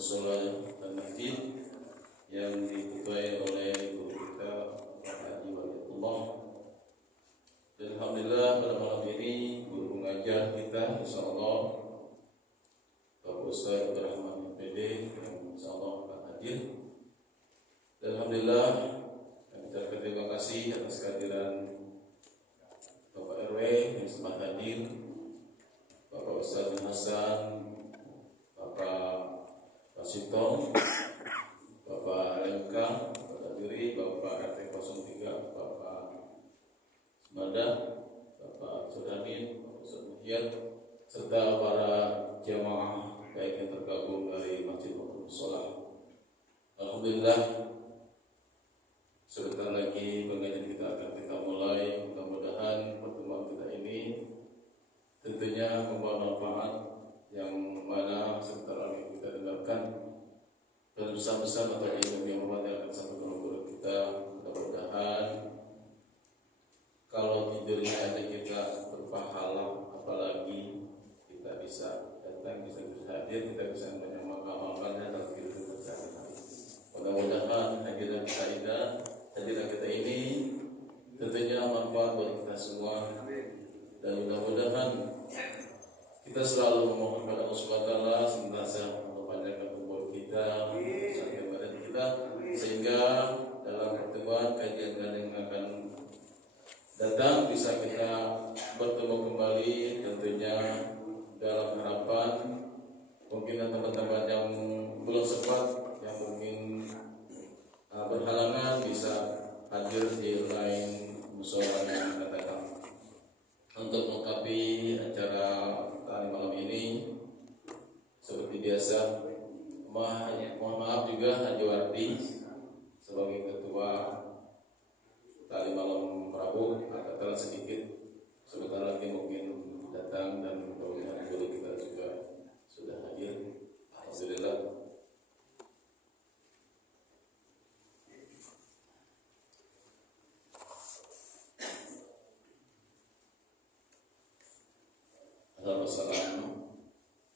musola dan masjid yang diketuai oleh guru kita Pak Haji Waliullah. Dan alhamdulillah pada malam ini guru pengajar kita insyaallah Bapak Ustaz Abdul Rahman PD yang insyaallah akan hadir. Dan alhamdulillah kami ucapkan terima kasih atas kehadiran Bapak RW yang sempat hadir, Bapak Ustaz Hasan, Bapak Pasito, Bapak Lemka, Bapak Diri, Bapak RT 03, Bapak Semada, Bapak Sudamin, Bapak Sudamin, serta para jamaah baik yang tergabung dari Masjid maupun Musola. Alhamdulillah, sebentar lagi pengajian kita akan kita mulai. Mudah-mudahan pertemuan kita ini tentunya membawa manfaat yang mana sebentar lagi kita dengarkan dan besar-besar atau ilmu yang akan sampai ke guru kita. Mudah-mudahan kalau tidurnya aja kita berpahala, apalagi kita bisa datang, bisa hadir, kita bisa menyampaikan dalam kehidupan sehari-hari. Mudah-mudahan hadiran kita ini tentunya manfaat buat kita semua, dan mudah-mudahan kita selalu memohon kepada Allah Subhanahu wa taala senantiasa memperpanjangkan umur kita, sampai badan kita, sehingga dalam pertemuan kajian yang akan datang bisa kita bertemu kembali, tentunya dalam harapan mungkin teman-teman yang belum sempat, yang mungkin berhalangan bisa hadir di lain musola yang akan datang. Untuk melengkapi acara tadi malam ini, seperti biasa, mohon maaf juga Haji Wardi sebagai ketua tadi malam Prabu agak telat sedikit. Sebentar lagi mungkin datang dan mudah-mudahan guru kita juga sudah hadir. Alhamdulillah. Assalamualaikum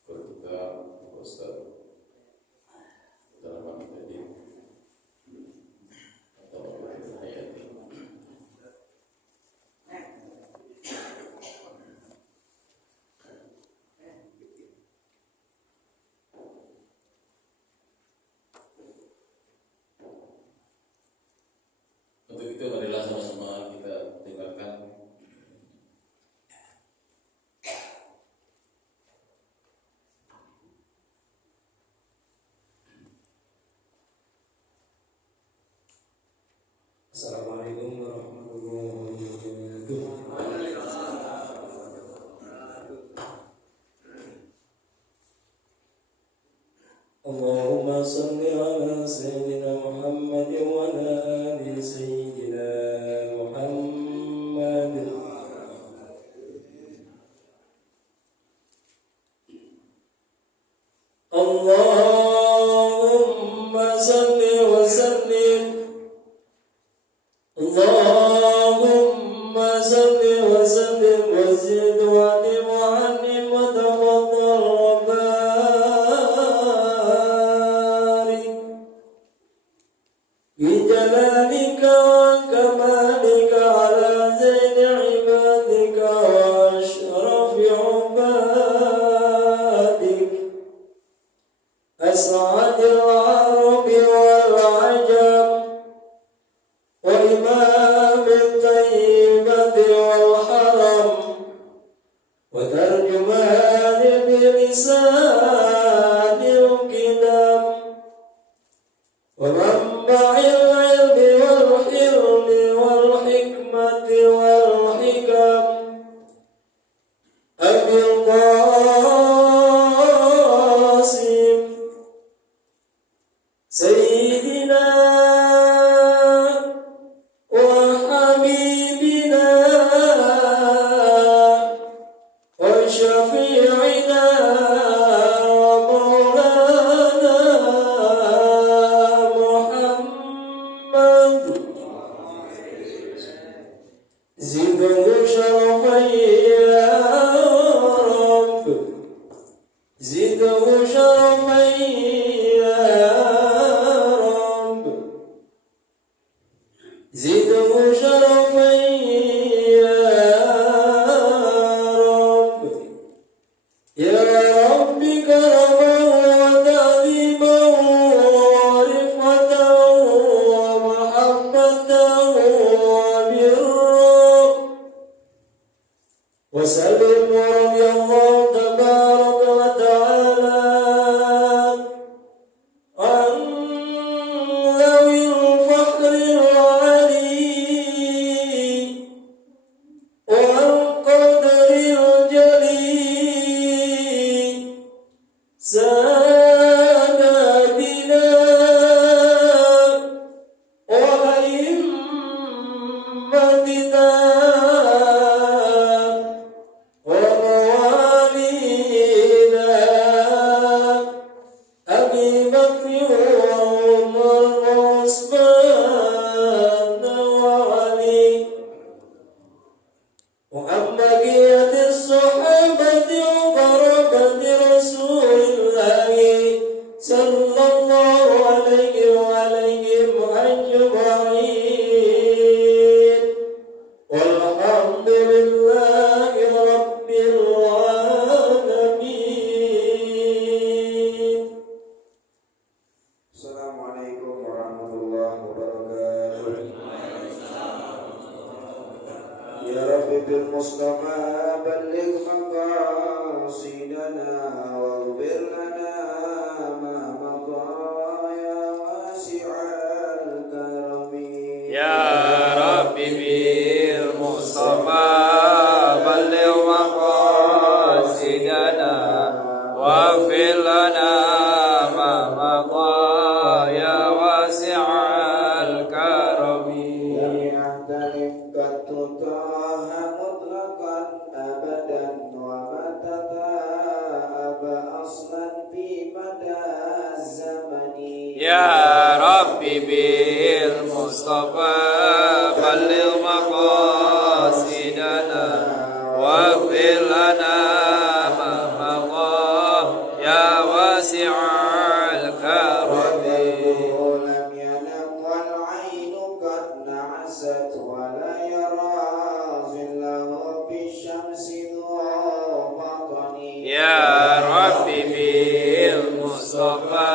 warahmatullahi wabarakatuh. Untuk itu marilah sama-sama kita dengarkan Assalamualaikum warahmatullahi wabarakatuh. Allahumma salli ala sayyidina Muhammad wa ala ali sayyidina Muhammad. Allahumma salli wa sallim. Allahumma salli wa sallim wa zid wa anim wa anim wa tafaddal wa barik bi jalalika wa kamalika ala zaini ibadika wa ashrafi ubadik as'adil arabi wal ajam وإمام الطيبة والحرم وترجمان بلسان الكلام ومنبع العلم والحلم والحكمة والحكم أبي القاسم سيدنا وحبيبنا وشفيعنا ومولانا محمد زده شرفا يا رب زده شرفا يا رب كرما وتعظيما ورفعة ومحبة وبرا وسلم ورضي الله تبارك وتعالى عن ذوي الفقر العلي والقدر الجليل ساداتنا وأئمتنا وموالينا أبي بكر وعمر وعثمان وعلي وعن بقية الصحابة وقرابة رسول الله صلى الله عليه وعليهم أجمعين والحمد لله رب العالمين. Assalamualaikum warahmatullahi wabarakatuh. Ya Rabbi bil Mustafa balligh maqasidana waghfir lana ma madha ya wasi'al karami. Ya Rabbi bil Mustafa balligh maqasidana waghfir lana ma madha ya wasi'al karami. Lam yahtalim katutaha mutlaqan abadan wa matata aba aslan fi mada zamani. Ya Rabbi bil Mustafa balligh maqasidana waghfir lana ma madha ya wasi'al karami. lam yanam wal ainu qad na'asat wa la yara zillahu fi syamsi dhufatani. Ya Rabbi bil Mustafa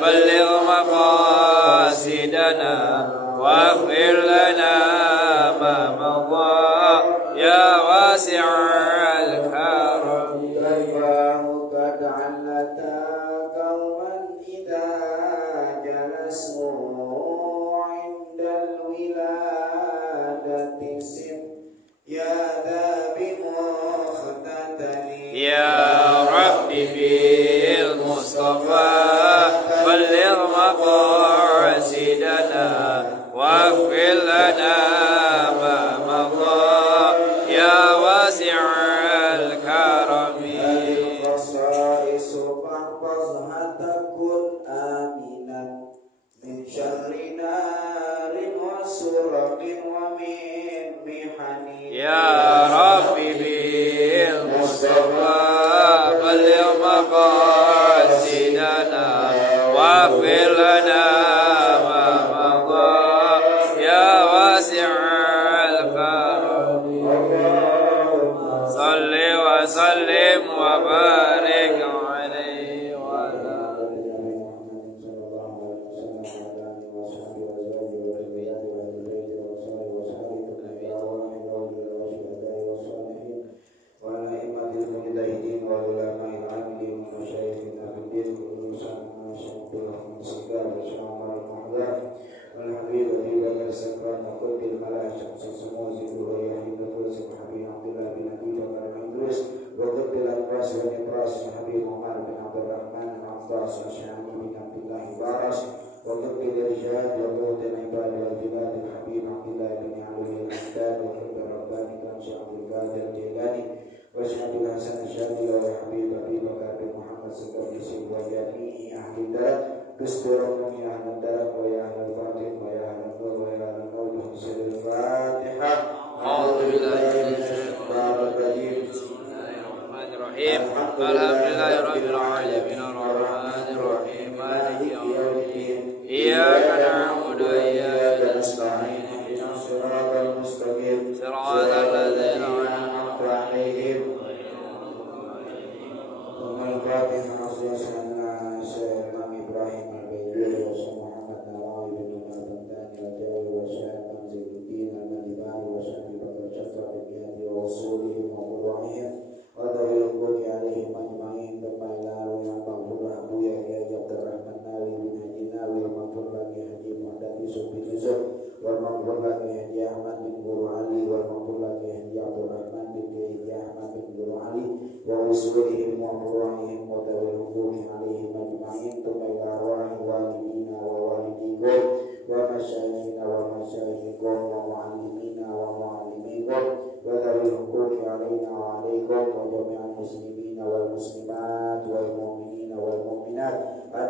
balligh maqasidana waghfir lana ma madha ya wasi'al karami. Kaifahu qad 'allata qauman idza jalasu 'indal wiladati sim ya dhabi mukhtatani. Ya Rabbi bil Mustafa balligh maqasidana waghfir lana ma madha ya wasi'al karami. Al-qasaisu fahfazha takun aminan min syarri narin wa suraqin wa min mihani. Ya Rabbi bil Mustafa balligh maqasidana waghfir lana ma madha ya wasi'al karami. Salli wa sallim wa barik alaihi wa ala Wasyabil Hasan Syadila wa Habib Abi Bakar bin Muhammad Sekali Sibwa Jami'i Ahli Darat Dusturun ya Ahli Darat wa ya Ahli Fatih wa ya Ahli Nur wa ya Ahli Nur Bismillahirrahmanirrahim. Fatihah. A'udzu billahi minasyaitonir rajim. Bismillahirrahmanirrahim. Alhamdulillahi rabbil alamin arrahmanir rahim maliki yaumiddin. Iyyaka na'budu wa iyyaka nasta'in. Ihdinas siratal mustaqim. Siratal ladzina an'amta 'alaihim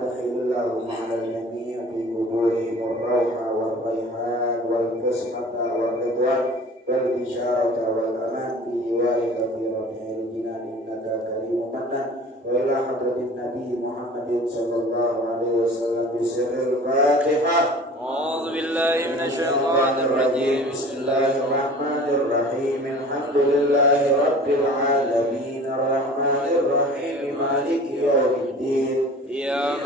adkhilillahumma 'ala al-jami' fi quburihim ar-rawha wal rayhan wal qismata wal ridwan wal bisyarata wal aman bi jiwarika fi rafi'il jinan innaka karimun mannan wa ila hadratin nabi Muhammadin sallallahu alaihi wasallam bi sirril Fatihah. أعوذ بالله من الشيطان الرجيم بسم الله الرحمن الرحيم الحمد لله رب العالمين الرحمن الرحيم مالك يوم الدين إياك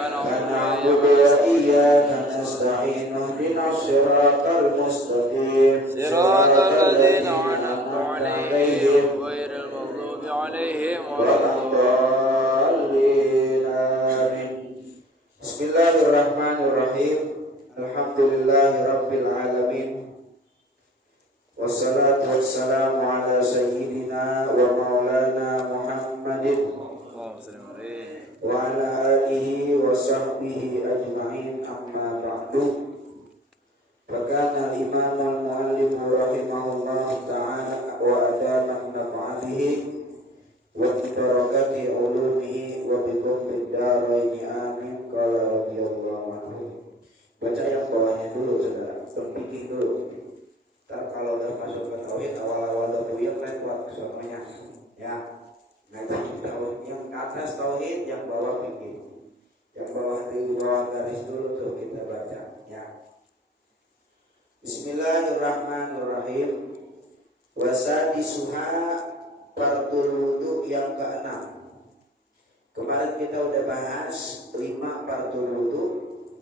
نعبد وإياك نستعين اهدنا الصراط المستقيم صراط الذين أنعمت عليهم غير المغضوب عليهم ولا الضالين آمين. Bismillahirrahmanirrahim. Alhamdulillahi Rabbil Alamin. Wassalatu wassalamu ala sayyidina wa maulana Muhammadin wa ala alihi wa sahbihi ajma'in, amma ba'du. Fakana al-imam al-muallif rahimahullah ta'ala wa adama naf'alihi wa bibarakati ulumihi wa bidhumid daraini amin. Qala radhiyallahu anhu. Baca yang bawahnya dulu, saudara. Berpikir dulu. Ntar kalau udah masuk ke tauhid, awal-awal udah buyar lewat semuanya. Ya, ngaji tauhid yang atas tauhid, yang bawah pikir. Yang bawah di bawah garis dulu tuh kita baca. Ya. Bismillahirrahmanirrahim. Wasadisuha fardul wudu yang keenam. Kemarin kita udah bahas 5 fardul wudu,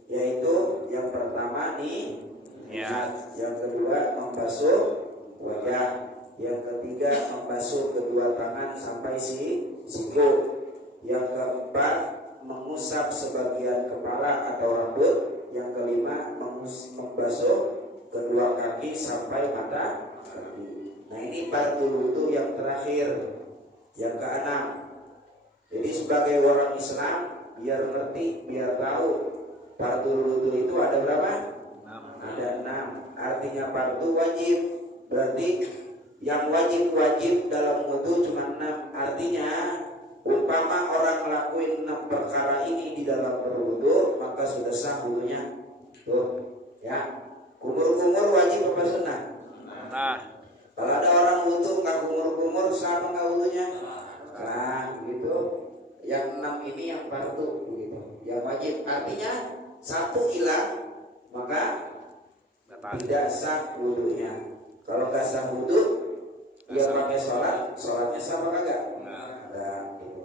yaitu yang pertama nih niat, yang kedua membasuh wajah, yang ketiga membasuh kedua tangan sampai siku, yang keempat mengusap sebagian kepala atau rambut, yang kelima membasuh kedua kaki sampai mata kaki. Nah ini fardul wudu yang terakhir, yang keenam. Jadi sebagai orang Islam biar ngerti, biar tahu fardul wudu itu ada berapa? 6. Ada 6. Artinya fardu wajib. Berarti yang wajib dalam wudu cuma 6. Artinya umpama orang ngelakuin 6 perkara ini di dalam berwudu, maka sudah sah wudunya. Tuh, ya. Kumur-kumur wajib apa sunnah? Nah, kalau ada orang wudu nggak kumur-kumur, sah apa nggak wudunya? Nah, gitu. Yang 6 ini yang fardu, gitu. Yang wajib. Artinya satu hilang, maka tidak sah wudunya. Kalau nggak sah wudu, dia pakai sholatnya sah apa kagak? Nah, gitu.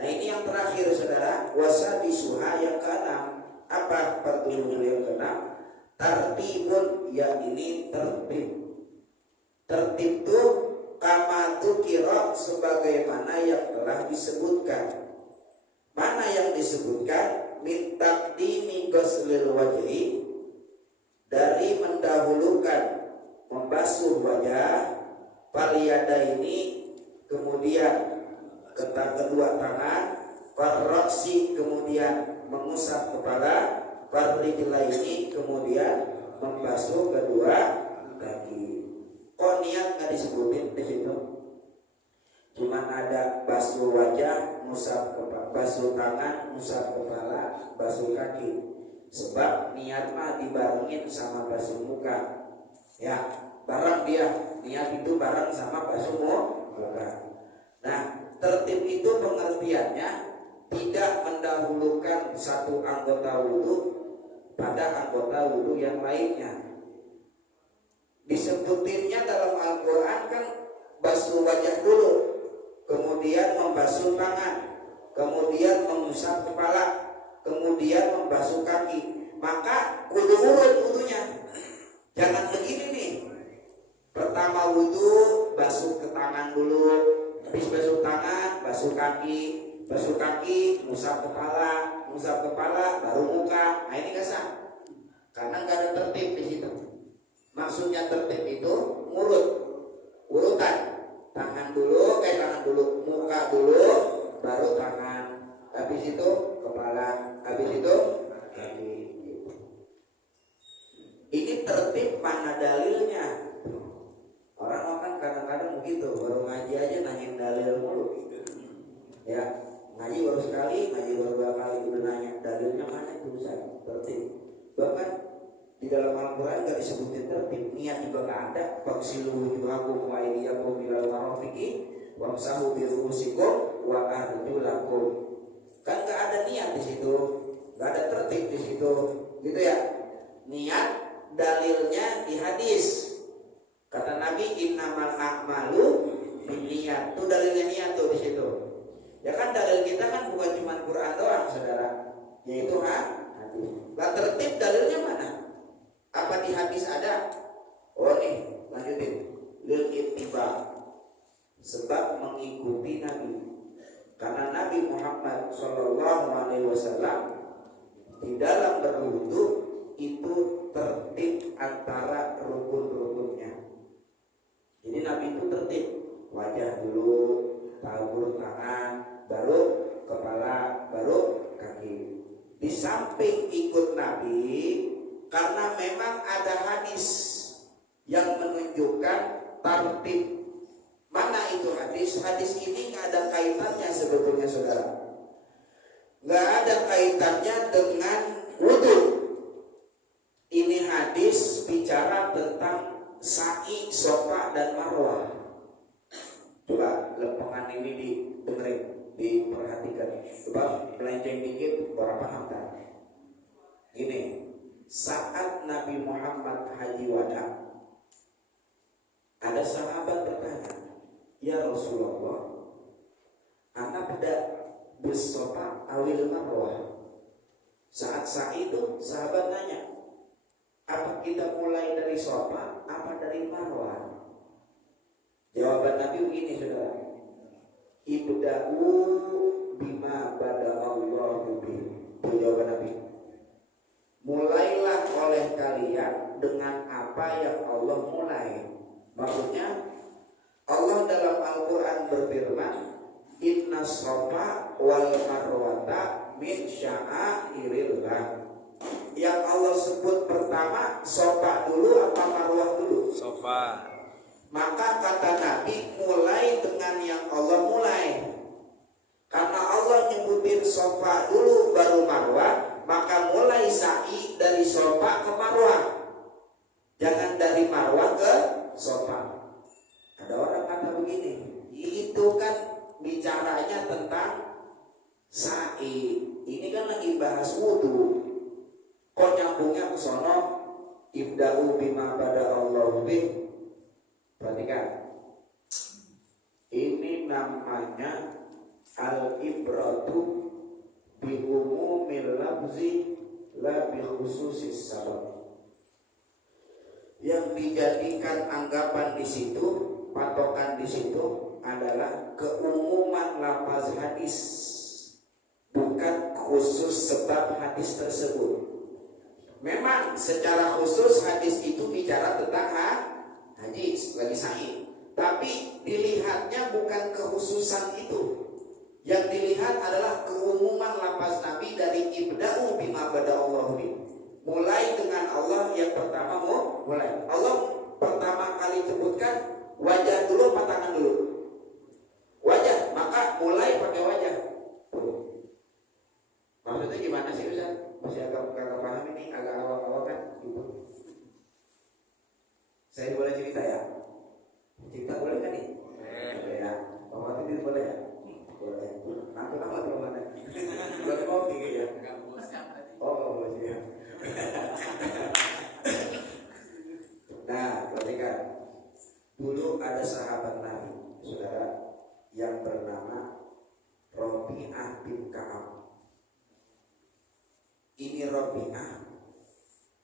Nah ini yang terakhir, saudara. Wasadisuha yang keenam. Apa fardul wudu yang keenam? Tartibun, ya ini tertib. Tertib itu kama dzukira, sebagaimana yang telah disebutkan. Mana yang disebutkan? Min taqdimi ghuslil wajhi, dari mendahulukan membasuh wajah, faliyada ini, kemudian kedua tangan, farroksi, kemudian mengusap kepala, farrijla ini, kemudian membasuh kedua kaki. Kok niat nggak disebutin di situ? Cuman ada basuh wajah, ngusap kepala, basuh tangan, ngusap kepala, basuh kaki. Sebab niat mah dibarengin sama basuh muka. Ya, bareng dia. Niat itu bareng sama basuh muka. Nah, tertib itu pengertiannya tidak mendahulukan satu anggota wudu pada anggota wudu yang lainnya. Disebutinnya dalam Al-Quran kan basuh wajah dulu, kemudian membasuh tangan, kemudian mengusap kepala, kemudian membasuh kaki. Maka kudu urut wudunya. Jangan begini nih. Pertama wudu basuh ke tangan dulu, habis basuh tangan basuh kaki, ngusap kepala baru muka. Nah ini kasar. Karena nggak ada tertib di situ. Maksudnya tertib itu urutan. Tangan dulu, muka dulu, baru tangan. Habis itu kepala, habis itu kaki. Ini tertib, mana dalilnya? Orang kan kadang-kadang begitu, baru ngaji aja nanyain dalil mulu. Ya, ngaji ngaji baru sekali, ngaji baru 2 kali, udah nanya dalilnya mana itu Ustaz? Tertib. Bahkan di dalam Al-Quran gak disebutin tertib, niat juga gak ada. Faksilu wujuhakum wa aydiyakum ilal marafiqi wamsahu bi ru'usikum wa arjulakum. Kan gak ada niat di situ, gak ada tertib di situ, gitu ya. Niat dalilnya di hadis. Kata Nabi innamal a'malu binniyat. Tuh dalilnya niat tuh di situ. Ya kan dalil kita kan bukan cuma Quran doang, saudara, yaitu hadis. Lah tertib dalilnya mana? Apa di hadis ada? Oh nih, lanjutin. Lil ittiba, sebab mengikuti Nabi. Karena Nabi Muhammad SAW di dalam berwudu itu tertib antara rukun-rukunnya. Jadi Nabi itu tertib, wajah dulu, tabur tangan, baru kepala, baru kaki. Di samping ikut Nabi, karena memang ada hadis yang menunjukkan tertib. Mana itu hadis? Hadis ini nggak ada kaitannya sebetulnya, saudara. Nggak ada kaitannya dengan wudu. Ini hadis bicara tentang sa'i, sofa, dan marwah. Coba lempengan ini didengerin, diperhatikan. Coba melenceng dikit, orang paham kan? Ini saat Nabi Muhammad haji wada, ada sahabat bertanya, ya Rasulullah, anak pada bersofa awil marwah. Saat sa'i itu sahabat nanya, apa kita mulai dari sofa, apa dari marwah? Jawaban Nabi begini, saudara. Ibda'u bima bada'allahu bih. Itu jawaban Nabi. Mulailah oleh kalian dengan apa yang Allah mulai. Maksudnya Allah dalam Al-Quran berfirman, inna sofa wal marwata min sya'airillah. Yang Allah sebut pertama sofa dulu apa marwah dulu? Sofa. Maka kata Nabi, mulai dengan yang Allah mulai. Karena Allah nyebutin sofa dulu baru marwah, maka mulai sa'i dari sofa ke marwah, jangan dari marwah ke sofa. Ada orang kata begini, itu kan bicaranya tentang sa'i, ini kan lagi bahas wudu, kok nyambungnya ke sono? Ibda'u bima pada Allah bih. Perhatikan, ini namanya al-ibratu bi umumil lafzi la bi khususis sabab. Yang dijadikan anggapan di situ, patokan di situ adalah keumuman lafaz hadis, bukan khusus sebab hadis tersebut. Memang secara khusus hadis itu bicara tentang hadis lagi sahih, tapi dilihatnya bukan kekhususan itu. Yang dilihat adalah keumuman lafaz Nabi dari ibda'u bima bada'allahu bi. Mulai dengan Allah yang pertama mulai. Allah pertama kali sebutkan wajah dulu apa tangan dulu? Wajah, maka mulai pakai wajah. Maksudnya gimana sih Ustaz? Masih agak paham ini, agak awal-awal kan? Gitu. Saya boleh cerita ya? Cerita boleh kan nih? Boleh ya. Bapak itu boleh ya? Boleh. Nanti lama tuh mana? Boleh mau tinggi ya? Oh, boleh ya. Nah, perhatikan. Dulu ada sahabat Nabi, saudara, yang bernama Rabi'ah bin Ka'ab. Ini Rabi'ah,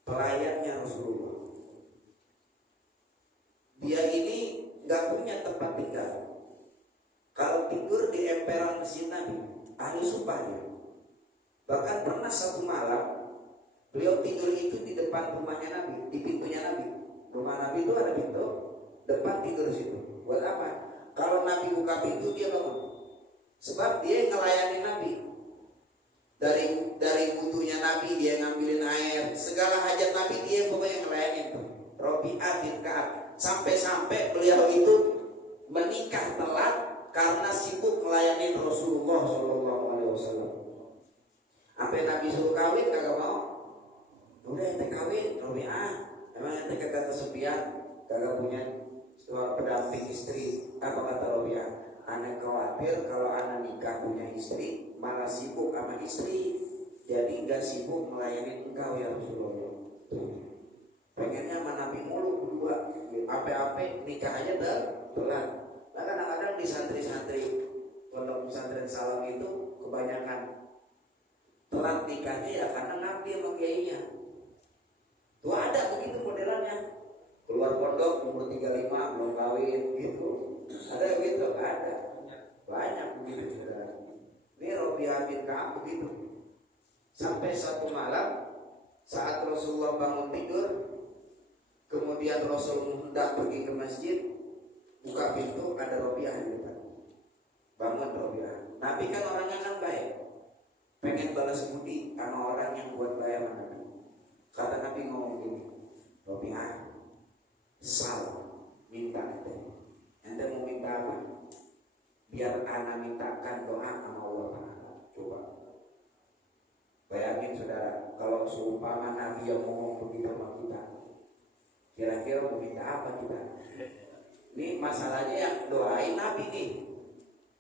pelayannya Rasulullah. Dia ini gak punya tempat tinggal. Kalau tidur di emperan masjid Nabi, ahli sumpah dia. Bahkan pernah satu malam beliau tidur itu di depan rumahnya Nabi, di pintunya Nabi. Rumah Nabi itu ada pintu, depan tidur situ. Buat apa? Kalau Nabi buka pintu dia bangun. Sebab dia ngelayani Nabi. Dari wudunya Nabi dia ngambilin air, segala hajat Nabi dia pokoknya ngelayanin tuh. Rabi'ah bin Ka'ab. Sampai-sampai beliau itu menikah telat karena sibuk melayani Rasulullah SAW. Sampai Nabi suruh kawin kagak mau. Udah ente kawin, Robi'ah. Emang ente kata kesepian, kagak punya pendamping istri. Apa kata Robi'ah? Anak khawatir kalau anak nikah punya istri malah sibuk sama istri, jadi nggak sibuk melayani engkau ya Rasulullah. Pengennya sama Nabi mulu berdua, ape-ape nikah aja telat. Nah kadang-kadang di santri-santri pondok pesantren Salam itu kebanyakan telat nikahnya ya karena ngabdi sama kiainya. Tuh ada begitu modelannya. Keluar pondok umur 35 belum kawin gitu. Ada gitu, ada. Banyak begitu saudara. Ini Robi'ah bin Ka'ab begitu. Sampai satu malam saat Rasulullah bangun tidur, kemudian Rasul hendak pergi ke masjid, buka pintu ada Robi'ah di depan. Bangun Robi'ah. Nabi kan orangnya kan baik, pengen balas budi sama orang yang buat bayar Nabi. Kata Nabi ngomong gini, Robi'ah, sal, minta ente mau minta apa? Biar ana mintakan doa sama Allah Ta'ala. Coba bayangin saudara, kalau seumpama Nabi yang ngomong begitu sama kita, kira-kira mau minta apa kita? Ini masalahnya yang doain Nabi nih,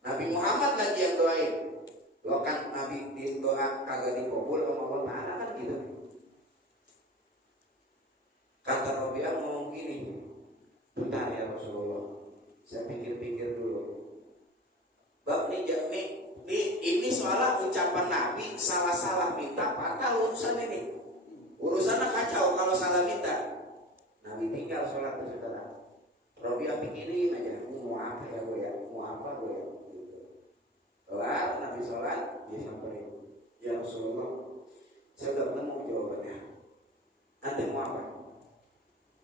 Nabi Muhammad lagi yang doain. Lo kan Nabi di doa kagak dikabul sama Allah Ta'ala kan gitu. Kata Robi'ah ngomong gini, bentar ya Rasulullah, saya pikir-pikir dulu. Bab ini soal ucapan Nabi, salah-salah minta patah urusan ini. Urusannya kacau kalau salah minta. Nabi tinggal sholat tuh saudara. Robi'ah pikirin aja, mau apa ya gue ya, mau apa gue ya. Kelar Nabi sholat, dia samperin, ya Rasulullah, saya udah nemu jawabannya. Nanti mau apa?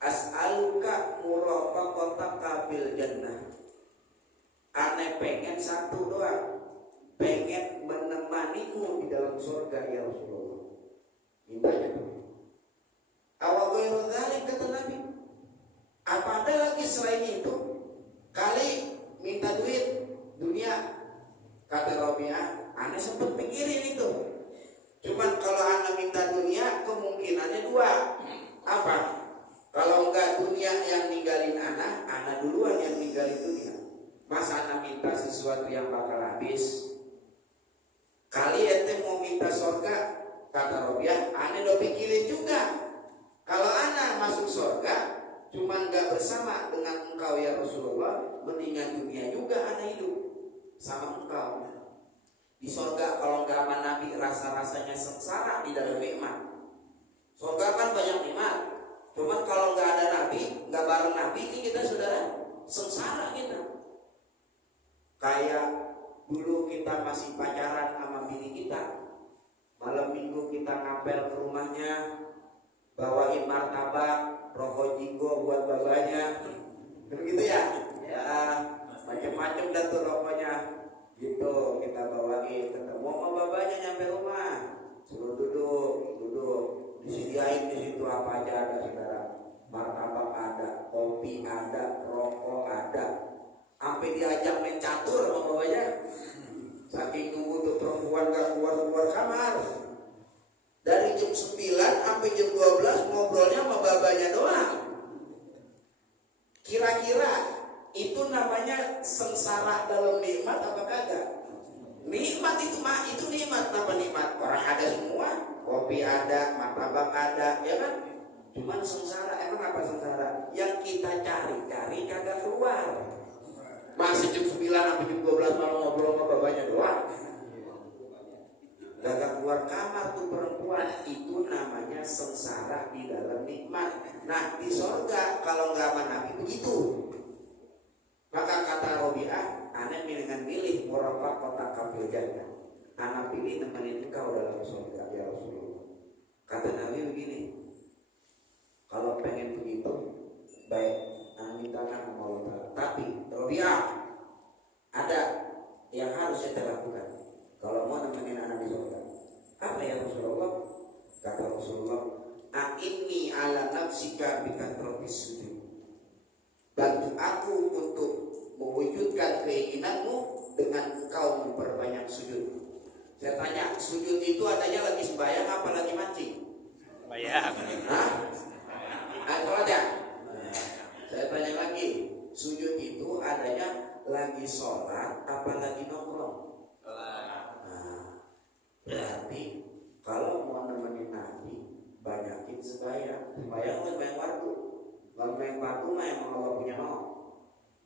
As'aluka murafaqataka bil jannah. Ane pengen satu doang, pengen menemanimu di dalam surga ya Rasulullah. Mintanya tuh. Awal ghairu dzalik kata Nabi. Apa ada lagi selain itu? Kali minta duit dunia. Kata Robi'ah, ane sempet pikirin itu. Cuman kalau ane minta dunia kemungkinannya dua. Apa? Kalau enggak dunia yang ninggalin ana duluan yang ninggalin dunia. Masa anak minta sesuatu yang bakal habis? Kali ente mau minta surga, kata Robi'ah, ane udah pikirin juga. Kalau anak masuk surga, cuman gak bersama dengan engkau ya Rasulullah, mendingan dunia juga anak hidup sama engkau. Di surga kalau gak sama Nabi rasa-rasanya sengsara di dalam nikmat. Surga kan banyak nikmat. Cuman kalau gak ada Nabi, gak bareng Nabi, ini kita saudara sengsara kita. Kayak dulu kita masih pacaran sama bini kita, malam minggu kita ngapel ke rumahnya, bawain martabak, rokok jinggo buat babanya, begitu ya? Ya, macam-macam dah tuh rokoknya, gitu kita bawain. Ketemu sama babanya nyampe rumah, suruh duduk, disediain di situ apa aja ada saudara, martabak ada, kopi ada, rokok ada. Sampai diajak main catur sama bapaknya. Saking nunggu tuh perempuan gak keluar kamar. Dari jam 9 sampai jam 12 ngobrolnya sama bapaknya doang. Kira-kira itu namanya sengsara dalam nikmat apa kagak? Nikmat itu nikmat. Apa nikmat? Orang ada semua, kopi ada, martabak ada, ya kan? Cuman sengsara, emang apa sengsara? Yang kita cari-cari kagak keluar. Masih jam 9 sampai jam 12 malam ngobrol sama bapaknya doang. Gak keluar kamar tuh perempuan. Itu namanya sengsara di dalam nikmat. Nah di surga kalau gak sama Nabi begitu. Maka kata Robi'ah, ane milih murafaqataka bil jannah. Anak pilih nemenin engkau dalam surga ya Rasulullah. Kata Nabi begini, kalau pengen begitu baik, mintakan sama Allah. Tapi Robi'ah, ada yang harus saya lakukan kalau mau nemenin anak di surga. Apa ya Rasulullah? Kata Rasulullah, a'inni ala nafsika bikathratis sujud. Bantu aku untuk mewujudkan keinginanmu dengan engkau memperbanyak sujud. Saya tanya, sujud itu adanya lagi sembahyang apalagi mancing? Bayang. Hah? Atau aja? Saya tanya lagi, sujud itu adanya lagi sholat apalagi nongkrong? Nah, berarti kalau mau nemenin Nabi banyakin sembahyang. Sembahyang bukan banyak waktu. Kalau banyak waktu mah emang Allah punya mau.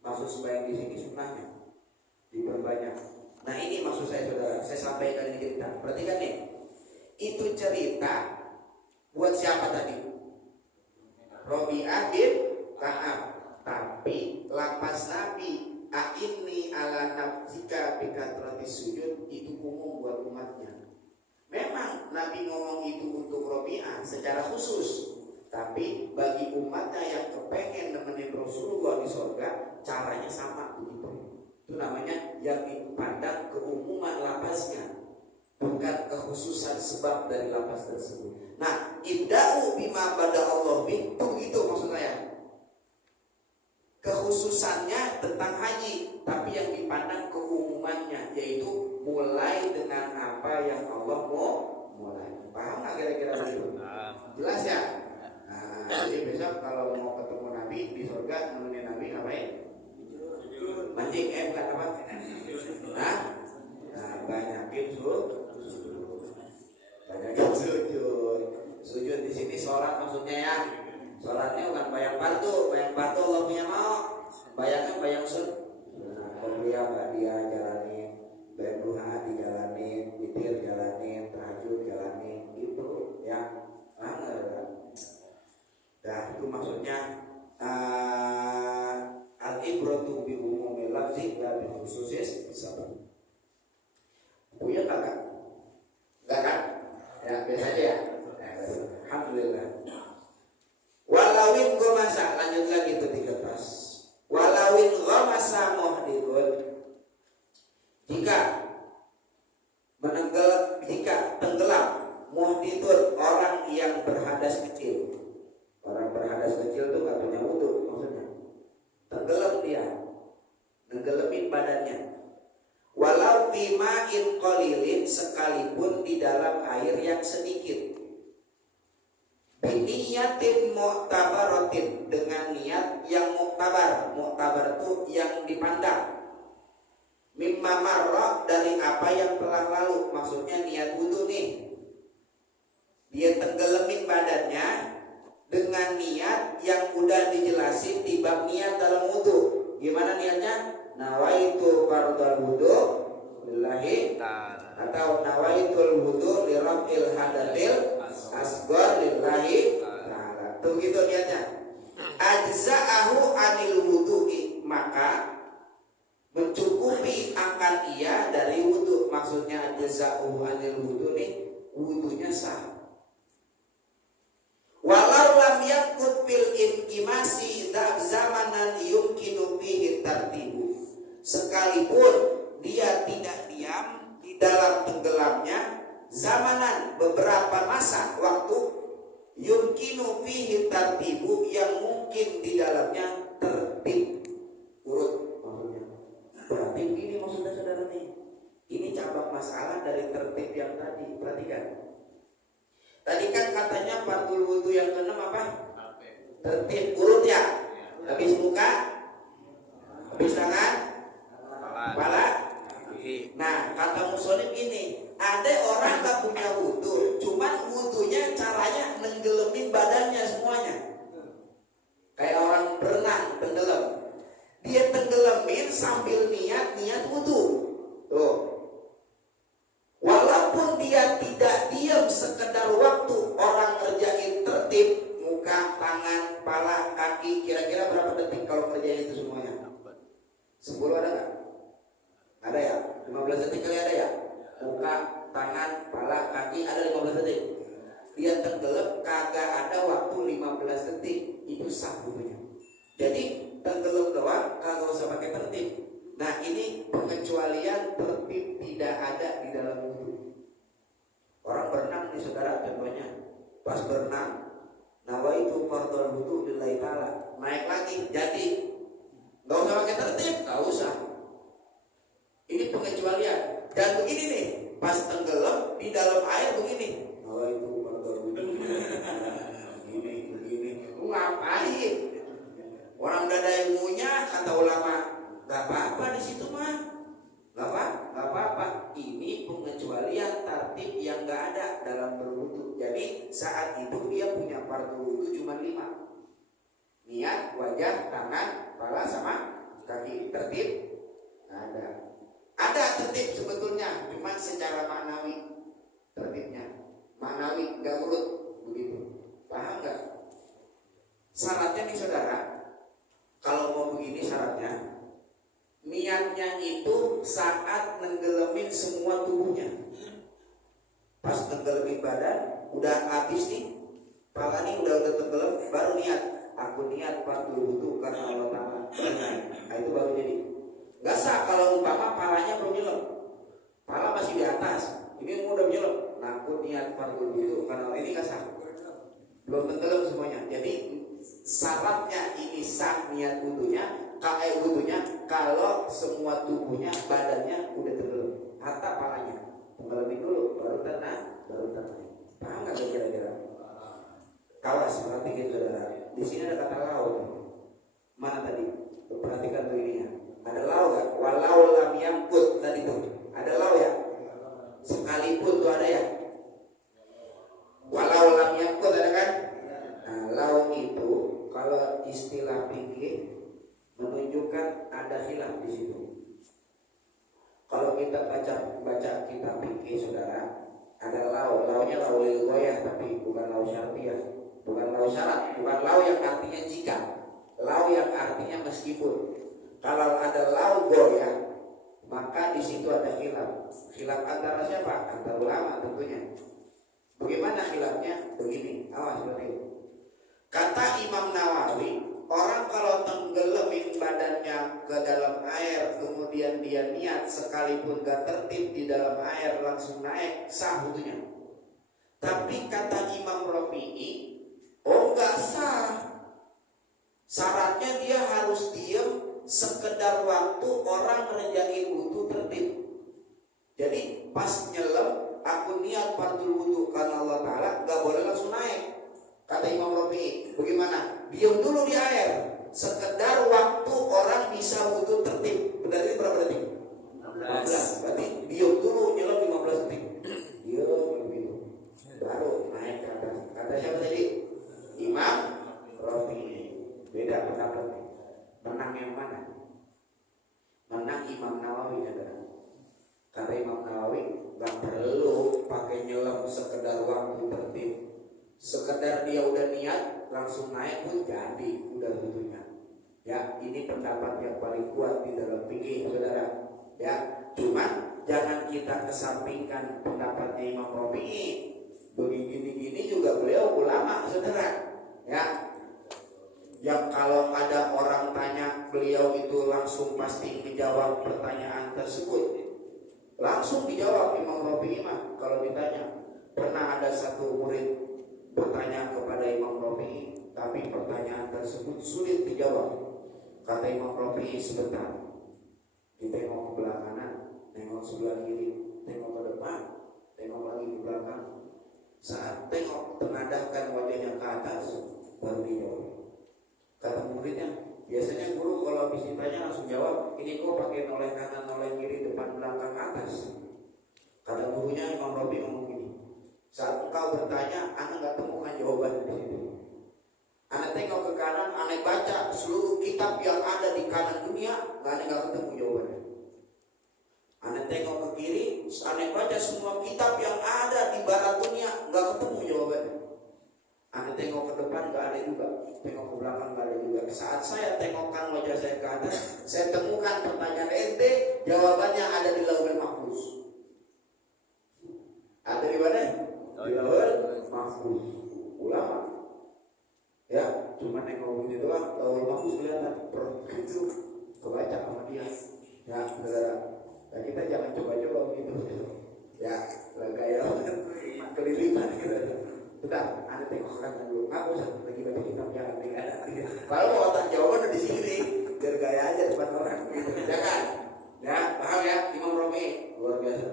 Maksud sembahyang di sini sunnahnya diperbanyak. Nah ini maksud saya saudara, saya sampaikan ini cerita. Perhatikan nih, itu cerita buat siapa tadi? Robi'ah bin Ka'ab. Tapi lapas Nabi a'inni ala nafsika bikatrati sujud itu umum buat umatnya. Memang Nabi ngomong itu untuk Robi'ah secara khusus, tapi bagi umatnya yang kepengen nemenin Rasulullah di surga, caranya sama begitu. Itu namanya yang dipandang keumuman lapasnya, bukan kekhususan sebab dari lapas tersebut. Nah, ibda'u bima bada Allah itu maksud saya. Kekhususannya tentang haji, tapi yang dipandang keumumannya, yaitu mulai dengan apa yang Allah mau mulai. Paham nggak kira-kira begitu? Jelas ya? Nah, jadi besok kalau mau ketemu Nabi di surga, nemenin Nabi ngapain? Mancing, bukan apa? Nah, banyakin sujud. Banyakin sujud. Sujud di sini sholat maksudnya ya. Sholatnya bukan bayang fardu. Bayang fardu Allah punya mau. Bayangkan bayang sunnah. Qobliyah, ba'diyah jalanin, bayang duha dijalanin, witir jalanin, tahajud jalanin, gitu ya. Nah, itu maksudnya al-ibratu bi umumil lafzi la bi khususis sabab. Punya kakak? Enggak kan? Ya, biasa aja ya. Alhamdulillah. Walawin gomasa, lanjut lagi itu di kertas. Walawin gomasa muhdithun, jika tenggelam muhdithun, orang yang berhadas kecil. Orang berhadas kecil itu gak punya wudu maksudnya. Tenggelam dia, nenggelemin badannya. Walau bima'in qalilin, sekalipun di dalam air yang sedikit. Biniyatin mu'tabaratin, dengan niat yang mu'tabar. Mu'tabar itu yang dipandang. Mimma marra, dari apa yang telah lalu. Maksudnya niat wudu nih. Dia tenggelamin badannya dengan niat yang udah dijelasin di bab niat dalam wudu. Gimana niatnya? Nawaitu fardal wudu lillahi, atau nawaitul wudu li raf'il hadatsil asghar lillahi ta'ala. Tuh gitu niatnya. Ajza'ahu anil wudu'i, maka mencukupi akan ia dari wudu. Maksudnya ajza'ahu anil wudu nih, wudunya sah. Walau lam yakut fil inkimasi dzab zamanan yumkinu fihi tartibu, sekalipun dia tidak diam di dalam tenggelamnya zamanan, beberapa masa waktu, yumkinu fihi tartibu, yang mungkin di dalamnya tertib urut maksudnya. Tertib ini maksudnya saudara nih, ini cabang masalah dari tertib yang tadi. Perhatikan. Tadi kan katanya fardul wudu yang keenam apa? Tertib urut ya. Habis muka, habis tangan, kepala. Nah, kata musonib ini, ada orang gak punya wudu, cuman wudunya caranya nenggelemin badannya semuanya. Kayak orang berenang, tenggelam. Dia tenggelamin sambil niat wudu. Tuh. Walaupun dia tidak diam sekedar waktu, orang kerjain tertib, muka, tangan, kepala, kaki, kira-kira berapa detik kalau kerjain itu semuanya? 10 ada gak? Ada ya? 15 detik kali ada ya? Muka, tangan, kepala, kaki ada 15 detik. Dia tenggelam kagak ada waktu 15 detik, itu sah wudunya. Jadi tenggelam doang kagak usah pakai tertib. Nah ini pengecualian tertib tidak ada di dalam wudu. Orang berenang nih saudara, contohnya pas berenang, nawaitu fardhal wudu lillahi ta'ala, naik lagi jadi nggak usah pakai tertib, nggak usah. Ini pengecualian. Dan begini nih, pas tenggelam di dalam air begini, Kalau itu baru begini, ngapain? Orang udah ada ilmunya, kata ulama, gak apa-apa di situ mah, gak apa-apa. Ini pengecualian tartib yang gak ada dalam berwudu. Jadi saat itu dia punya fardu wudu cuma 5. Niat, wajah, tangan, kepala sama kaki. Tertib ada tertib sebetulnya, cuma secara maknawi tertibnya, maknawi gak urut begitu. Paham gak? Syaratnya nih saudara, kalau mau begini syaratnya, niatnya itu saat nenggelamin semua tubuhnya. Pas nenggelamin badan, udah habis nih, pala nih udah tenggelam, baru niat. Aku niat fardu wudu karena Allah Ta'ala. Nah itu baru jadi. Gak sah kalau umpama palanya belum nyelam, pala masih di atas, ini udah menyelam. Nah aku niat fardu wudu karena Allah, ini gak sah, belum tenggelam semuanya. Jadi syaratnya ini sah niat wudunya kalau semua tubuhnya, badannya udah tenggelam, hatta palanya tenggelamin dulu, baru tenang. Paham nggak kira-kira? Kawas, perhatikan saudara. Di sini ada kata laut. Mana tadi? Perhatikan tuh ininya. Ada lau gak? Walau lam yangkut tadi tuh. Ada lau ya? Sekalipun tuh ada ya? Walau lam yangkut ada kan? Nah, lau itu kalau istilah fikih menunjukkan ada khilaf di situ. Kalau kita baca kitab fikih saudara, ada launya lau lil ghayah, tapi bukan lau syartiyah, bukan lau syarat, bukan lau yang artinya jika, lau yang artinya meskipun. Kalau ada lau ghayah, maka di situ ada khilaf. Khilaf antara siapa? Antara ulama tentunya. Bagaimana khilafnya? Begini, awas seperti itu. Kata Imam Nawawi, orang kalau tenggelamin badannya ke dalam air, kemudian dia niat sekalipun gak tertib di dalam air langsung naik, sah wudunya. Tapi kata Imam Rafi'i, oh gak sah. Syaratnya dia harus diam sekedar waktu orang ngerjain wudu tertib. Jadi pas nyelam, aku niat fardhu wudu karena Allah Ta'ala, gak boleh langsung naik. Kata Imam Rafi'i, bagaimana? Diam dulu di air, sekedar waktu orang bisa wudu tertib. Berarti berapa detik? 15. Berarti diam dulu, nyelam 15 detik. Diam begitu, baru naik ke atas. Kata siapa tadi? Imam Rafi'i. Beda pendapat. Menang yang mana? Menang Imam Nawawi saudara. Kata Imam Nawawi, gak perlu pakai nyelam sekedar waktu tertib. Sekedar dia udah niat langsung naik pun jadi udah wudunya. Ya, ini pendapat yang paling kuat di dalam fikih saudara. Ya, cuman jangan kita kesampingkan pendapatnya Imam Rafi'i. Begini-gini juga beliau ulama saudara. Ya, yang kalau ada orang tanya, beliau itu langsung pasti menjawab pertanyaan tersebut. Langsung dijawab Imam Rafi'i mah. Kalau ditanya, pernah ada satu murid bertanya kepada Imam Rafi'i, tapi pertanyaan tersebut sulit dijawab. Kata Imam Rafi'i, sebentar, ditengok ke belah kanan, tengok sebelah kiri, tengok ke depan, tengok lagi ke belakang. Saat tengok, tengadahkan wajahnya ke atas, baru dijawab. Kata muridnya, biasanya guru kalau habis ditanya langsung jawab, ini kok pakai noleh kanan, noleh kiri, depan, belakang, atas. Kata gurunya Imam Rafi'i ngomong gini, saat engkau bertanya, anak gak temukan jawaban di situ. Anak tengok ke kanan, anak baca seluruh kitab yang ada di kanan dunia, anak gak ketemu jawabannya. Anak tengok ke kiri, anak baca semua kitab yang ada di barat dunia, gak ketemu jawabannya. Anak tengok ke depan, gak ada juga. Tengok ke belakang, gak ada juga. Saat saya tengokkan wajah saya ke atas, saya temukan pertanyaan ente, jawabannya ada di Lauhul Mahfuz. Ada di mana? Di Lauhul Mahfuz. Ulama. Ya, cuma nengok begini doang, Lauhul Mahfuz kelihatan. Itu kebaca sama dia. Ya, saudara. Nah, kita jangan coba-coba begitu. Ya, gaya kelilipan gitu. Bentar, anda tengok kanan dulu. Nggak usah lagi baca kitab, jangan dengar. Kalau mau otak jawaban di sini, biar gaya aja depan orang. Gitu. Jangan. Ya, paham ya, Imam Rafi'i luar biasa.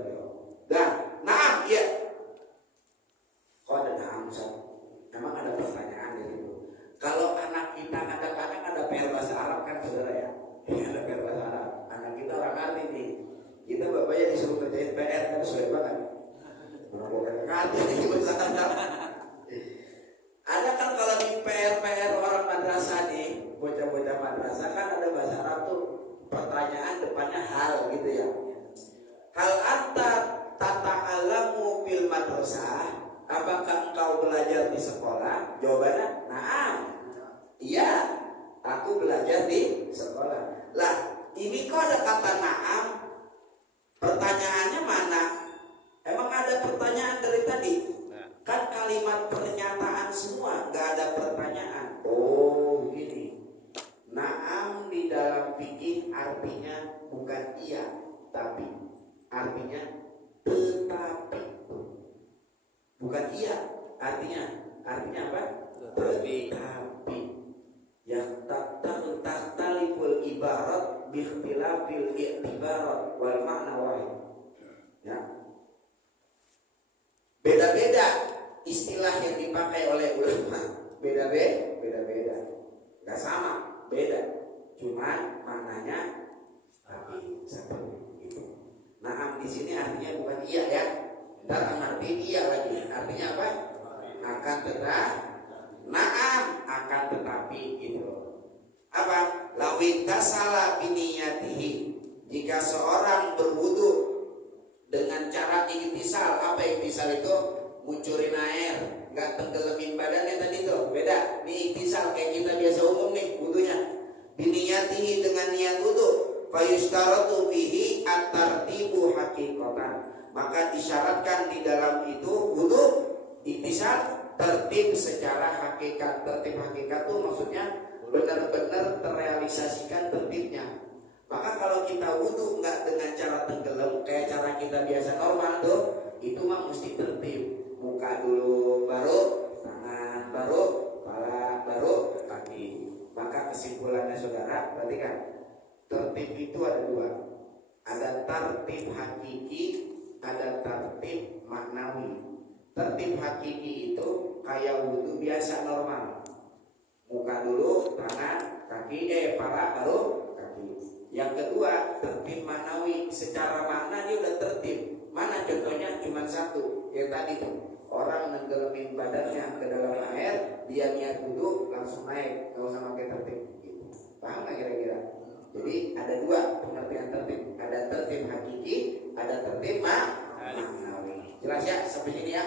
Dan, nah, iya. sah? Apakah engkau belajar di sekolah? Jawabannya, na'am. Iya, aku belajar di sekolah. Lah, ini kok ada kata na'am? Pertanyaannya mana? Emang ada pertanyaan dari tadi? Kan kalimat pernyataan semua, gak ada pertanyaan. Oh, gini. Na'am di dalam fikih artinya bukan iya, tapi artinya tetapi. Bukan iya, artinya apa? Tetapi. Ya tahtaliful ibarat biikhtilafil i'tibarat wal makna wahid. Ya. Beda-beda istilah yang dipakai oleh ulama. Beda-beda. Enggak sama, beda. Cuman maknanya tapi seperti itu. Nah, di sini artinya bukan iya ya. Ntar arti iya lagi. Artinya apa? Akan tetapi. Naam, akan tetapi gitu. Apa? Lawita salah biniyatihi. Jika seorang berwudu dengan cara iktisal, apa iktisal itu? Ngucurin air, nggak tenggelamin badannya tadi tuh. Beda. Ini iktisal kayak kita biasa umum nih wudunya. Biniyatihi dengan niat wudu. Fayustaratu bihi at-tartibu haqiqatan. Maka disyaratkan di dalam itu wudu iktisal tertib secara hakikat. Tertib hakikat itu maksudnya benar-benar terrealisasikan tertibnya. Maka kalau kita wudu nggak dengan cara tenggelam kayak cara kita biasa normal tuh, itu mah mesti tertib. Muka dulu, baru tangan, baru kepala, baru kaki. Maka kesimpulannya saudara, perhatikan. Tertib itu ada dua. Ada tertib hakiki, ada tertib maknawi. Tertib hakiki itu kayak wudu biasa normal. Muka dulu, tangan, kaki, kepala, baru kaki. Yang kedua, tertib maknawi. Secara makna dia udah tertib. Mana contohnya? Cuma satu. Yang tadi tuh, orang nenggelamin badannya ke dalam air, dia niat wudu langsung naik, nggak usah pakai tertib. Gitu. Paham nggak kira-kira? Jadi ada dua pengertian tertib. Ada tertib hakiki, ada tertib maknawi. Jelas ya sampai sini ya?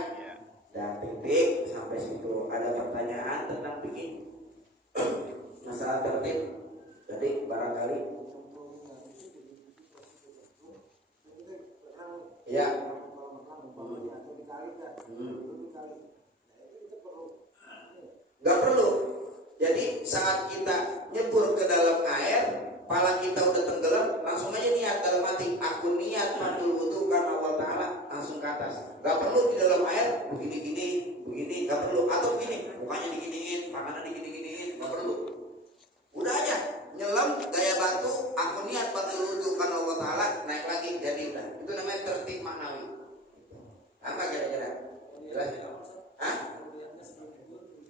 Dan titik sampai situ. Ada pertanyaan tentang fikih masalah tertib? Jadi barangkali ya. Gak perlu. Jadi saat kita nyebur ke dalam air, kepala kita udah tenggelam, langsung aja niat dalam hati, aku niat matul wudu karena Allah Ta'ala, langsung ke atas. Gak perlu di dalam air begini, gak perlu. Atau begini, mukanya diginiin, tangannya digini-giniin, gak perlu. Udah aja nyelam gaya batu, aku niat matul wudu karena Allah Ta'ala, naik lagi, jadi udah. Itu namanya tertib maknawi. Apa kira-kira? Jelas? Hah?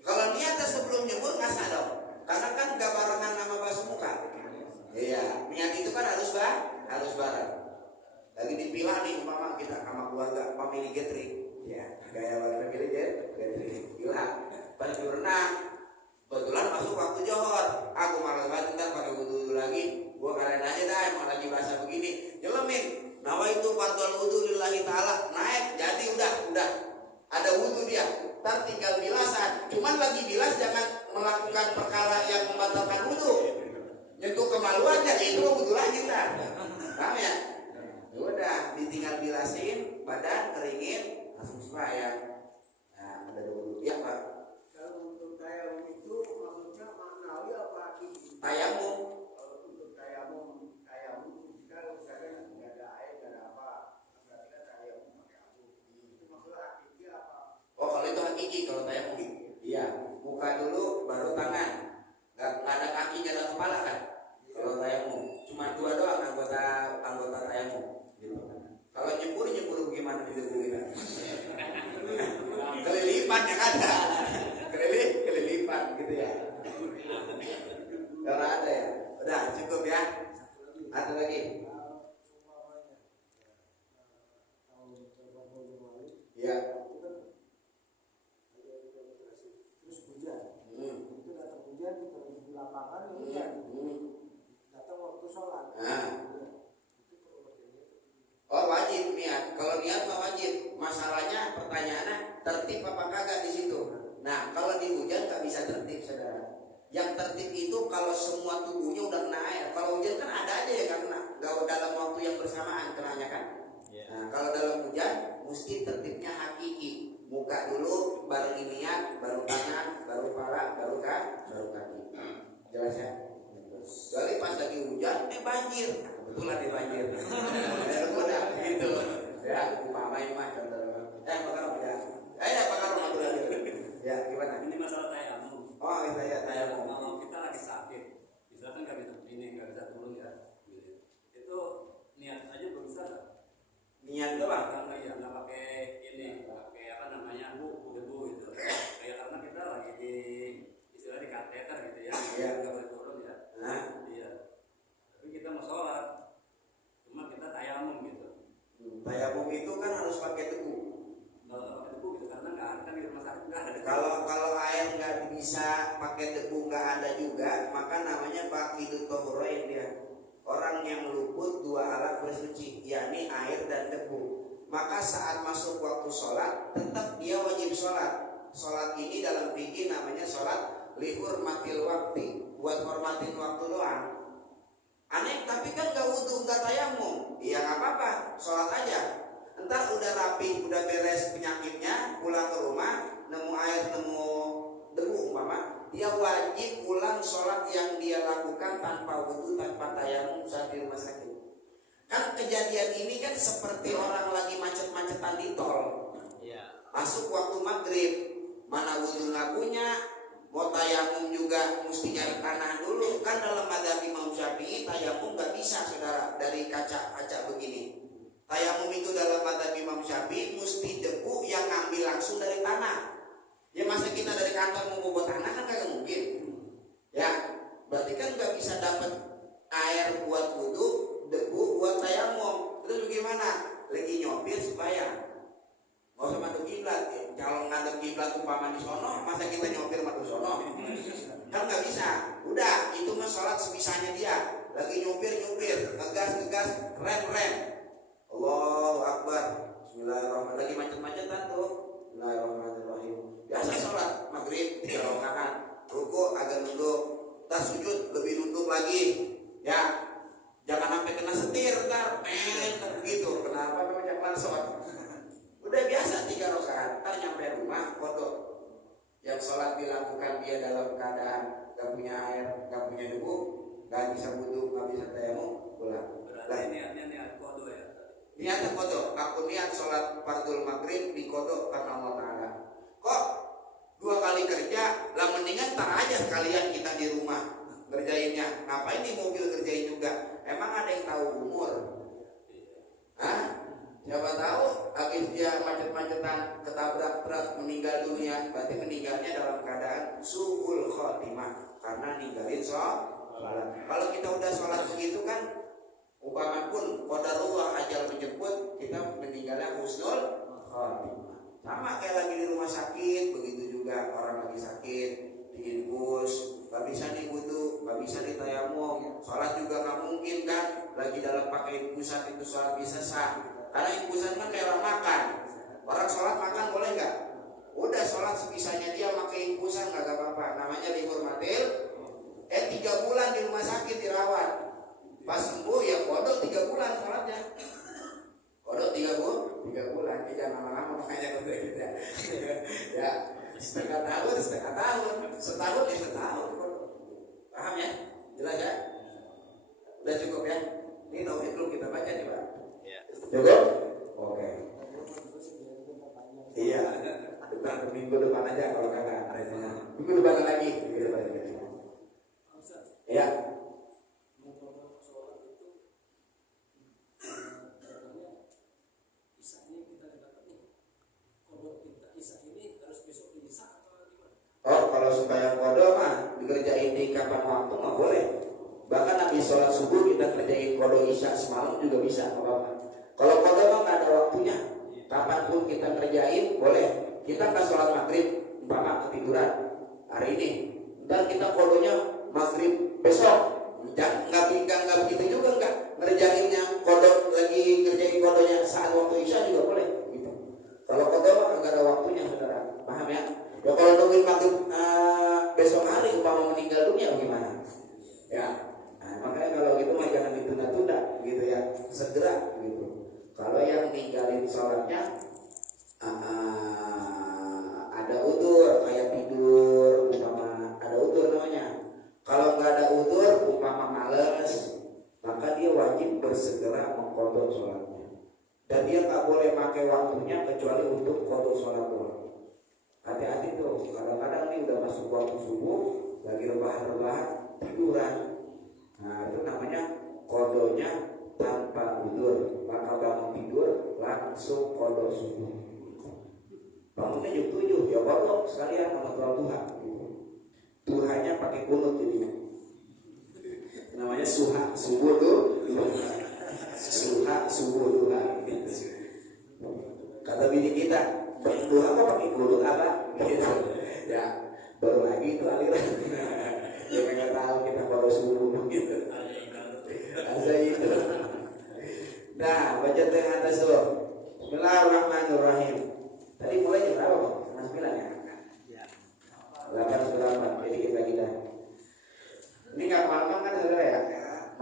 Kalau niatnya sebelum nyebur nggak sah dong, karena kan gak barengan nama basuh muka. Iya, niat itu kan harus bareng. Lagi dipilah nih umpama kita sama keluarga family gathering, ya gaya family gathering. Pilah, pas berenang, kebetulan masuk waktu johor, aku malas banget ntar pakai wudu lagi, gua kalian aja dah emang lagi basah begini, nyelemin. Nawa itu fardhul wudu lillahi ta'ala, naik, jadi udah ada wudu dia. Ntar tinggal bilasan. Cuman lagi bilas jangan melakukan perkara yang membatalkan wudu. Nyentuh kemaluannya, itu wudu lagi ntar. Paham ya? Udah, ditinggal bilasin, badan keringin, langsung sembahyang. Nah, ada wudu. Ya Pak. Kalau untuk tayamum itu maksudnya maknawi apa hakiki? Tayamum. Kalau untuk tayamum kalau misalnya nggak ada air, nggak ada apa, berarti kan tayamum pakai abu. Itu maksudnya hakiki apa? Oh, kalau itu hakiki, kalau tayamum. Iya, muka dulu baru tangan. Nggak ada kaki, nggak ada kepala kan? Kalau tayamum, cuma dua doang anggota tayamum. Gitu. Kalau nyebur gimana nyebur kita? Kelilipan yang ada. Kelilipan gitu ya. Kalau ada ya. Udah cukup ya. Ada lagi? Ya. Terus hujan. Itu datang hujan di lapangan hujan. Datang waktu sholat. Oh wajib niat. Kalau niat mah wajib. Masalahnya pertanyaannya tertib apa kagak di situ. Nah, kalau di hujan nggak bisa tertib, saudara. Yang tertib itu kalau semua tubuhnya udah kena air. Kalau hujan kan ada aja yang kena, nggak dalam waktu yang bersamaan kenanya kan. Nah, kalau dalam hujan mesti tertibnya hakiki. Muka dulu, baru niat, baru tangan, baru kepala, baru kaki. Jelas ya? Jadi pas lagi hujan, banjir. Kebetulan di banjir. Udah gitu. Ya, umpamain mah contoh. Pakar ya. Pakar matu lagi. Ya, gimana? Ini masalah tayamum. Oh, itu ya tayamum. Kalau kita lagi sakit, misalkan nggak bisa turun ya. Itu niat aja belum bisa. Niat doang. Karena ya nggak pakai ini, pakai apa namanya debu gitu. Kayak karena kita lagi di istilah di kateter gitu ya. Iya. Nggak boleh turun ya. Nah, iya. Tapi kita mau sholat, cuma kita tayamum gitu. tayamum itu kan harus pakai debu. Kalau pakai debu gitu karena nggak ada kan di rumah sakit nggak ada. Kalau air nggak bisa pakai debu, nggak ada juga, maka namanya faqidut tahurain dia. Orang yang luput dua alat bersuci, yakni air dan debu. Maka saat masuk waktu sholat, tetap dia wajib sholat. Sholat ini dalam fikih namanya sholat lihurmatil wakti, buat hormatin waktu doang. Aneh, tapi kan gak wudhu, gak tayamum. Ya gak apa-apa, sholat aja. Entar udah rapi, udah beres penyakitnya, pulang ke rumah, nemu air, nemu debu umpama, dia wajib pulang sholat yang dia lakukan tanpa wudhu, tanpa tayamum saat di rumah sakit. Kan kejadian ini kan seperti orang lagi macet-macetan di tol. Masuk waktu maghrib, mana wudhu nggak punya, mau tayamum juga mesti nyari tanah dulu. Kan dalam mazhab Imam Syafi'i tayamum nggak bisa, saudara, dari kaca begini. Tayamum itu dalam mazhab Imam Syafi'i mesti debu yang ngambil langsung dari tanah. Ya masa kita dari kantor mau bawa tanah kan kagak mungkin. Ya, berarti kan nggak bisa dapat air buat wudhu, debu buat tayamum. Terus bagaimana? Lagi nyopir supaya nggak usah madep kiblat. Kalau ngadep kiblat umpama di sono, masa kita nyopir madep sono? Kan nggak bisa. Udah, itu mah sholat sebisanya dia. Lagi nyopir, ngegas, rem. Allahu Akbar. Bismillahirrahmanirrahim. Lagi macet-macetan tuh. Bismillahirrahmanirrahim. Biasa sholat maghrib 3 rakaat. Ruku agak nunduk, tas sujud lebih nunduk lagi. Ya, jangan sampai kena setir ntar begitu. Kenapa memang jangan sholat? Udah biasa 3 rakaat. Ntar nyampe rumah kodok. Yang sholat dilakukan dia dalam keadaan gak punya air, gak punya debu, gak bisa wudhu, gak bisa tayamum, pulang. Berarti niatnya niat kodo ya. Niatnya kodok. Aku niat sholat fardul maghrib di kodok karena Allah Ta'ala. Kok 2 kali kerja, lah mendingan tar aja sekalian kita di rumah ngerjainnya. Ngapain di mobil kerjain juga? Emang ada yang tahu umur? Hah? Siapa tahu habis dia macet-macetan ketabrak truk meninggal dunia, berarti meninggalnya dalam keadaan su'ul khotimah karena ninggalin sholat. Kalau kita udah sholat begitu kan, umpama pun qadarullah ajal menjemput, kita meninggalnya husnul khotimah. Sama kayak lagi di rumah sakit, begitu juga orang lagi sakit, diinfus, gak bisa diwudu, gak bisa ditayamum, sholat juga gak mungkin kan, lagi dalam pakai infusan itu sholat bisa sah. Karena infusan kan kayak orang makan, orang sholat makan boleh gak? Udah sholat sebisanya dia pakai infusan gak apa-apa, namanya dihormatil. 3 bulan di rumah sakit dirawat, pas sembuh ya kodok 3 bulan sholatnya. Kodok 3 bulan, jangan lama-lama makanya kodok gitu ya. Ya, setengah tahun, setahun. Paham ya? Jelas ya? Udah cukup ya? Ini tauhid belum kita baca nih Pak. Cukup? Oke. Iya. Bentar, minggu depan aja kalau kagak. Minggu depan lagi. Ya. Oh, kalau supaya kodok mah dikerjain di kapan waktu mah boleh. Bahkan habis sholat subuh kita kerjain kodok isya semalam juga bisa, apa-apa. Kalau kodok mah nggak ada waktunya, kapanpun kita kerjain boleh. Kita nggak sholat maghrib, umpama ketiduran hari ini, ntar kita kodoknya maghrib besok. Nggak begitu juga nggak ngerjainnya kodok lagi ngerjain kodoknya saat waktu isya juga boleh. Gitu. Kalau kodok mau meninggal dunia bagaimana? Ya, nah, makanya kalau gitu mah jangan ditunda-tunda gitu ya, segera gitu. Kalau yang ninggalin sholatnya ada udzur kayak tidur, umpama ada udzur namanya. Kalau nggak ada udzur, umpama males, maka dia wajib bersegera mengqadha sholatnya. Dan dia nggak boleh pakai waktunya kecuali untuk qadha sholat doang. Hati-hati tuh, kadang-kadang nih udah masuk waktu subuh, lagi rebahan-rebahan, tiduran. Nah itu namanya qadhonya tanpa udzur, maka bangun tidur langsung qadha subuh. Bangunnya jam 7, ya qadha sekalian sama Tuhan. Tuhannya pakai kunut jadinya. Namanya suha, subuh tuh. Suha, subuh duha. Kata bini kita, berduha kok pakai kunut apa? Gitu. Ya, baru lagi itu aliran. Ya nggak tahu kita baru subuh gitu. Ada itu. Nah, baca tengah atas tuh. Bismillahirrahmanirrahim. Tadi mulai jam berapa kok? Setengah 9 ya? 8:08. Jadi kita. Ini nggak malam kan saudara ya?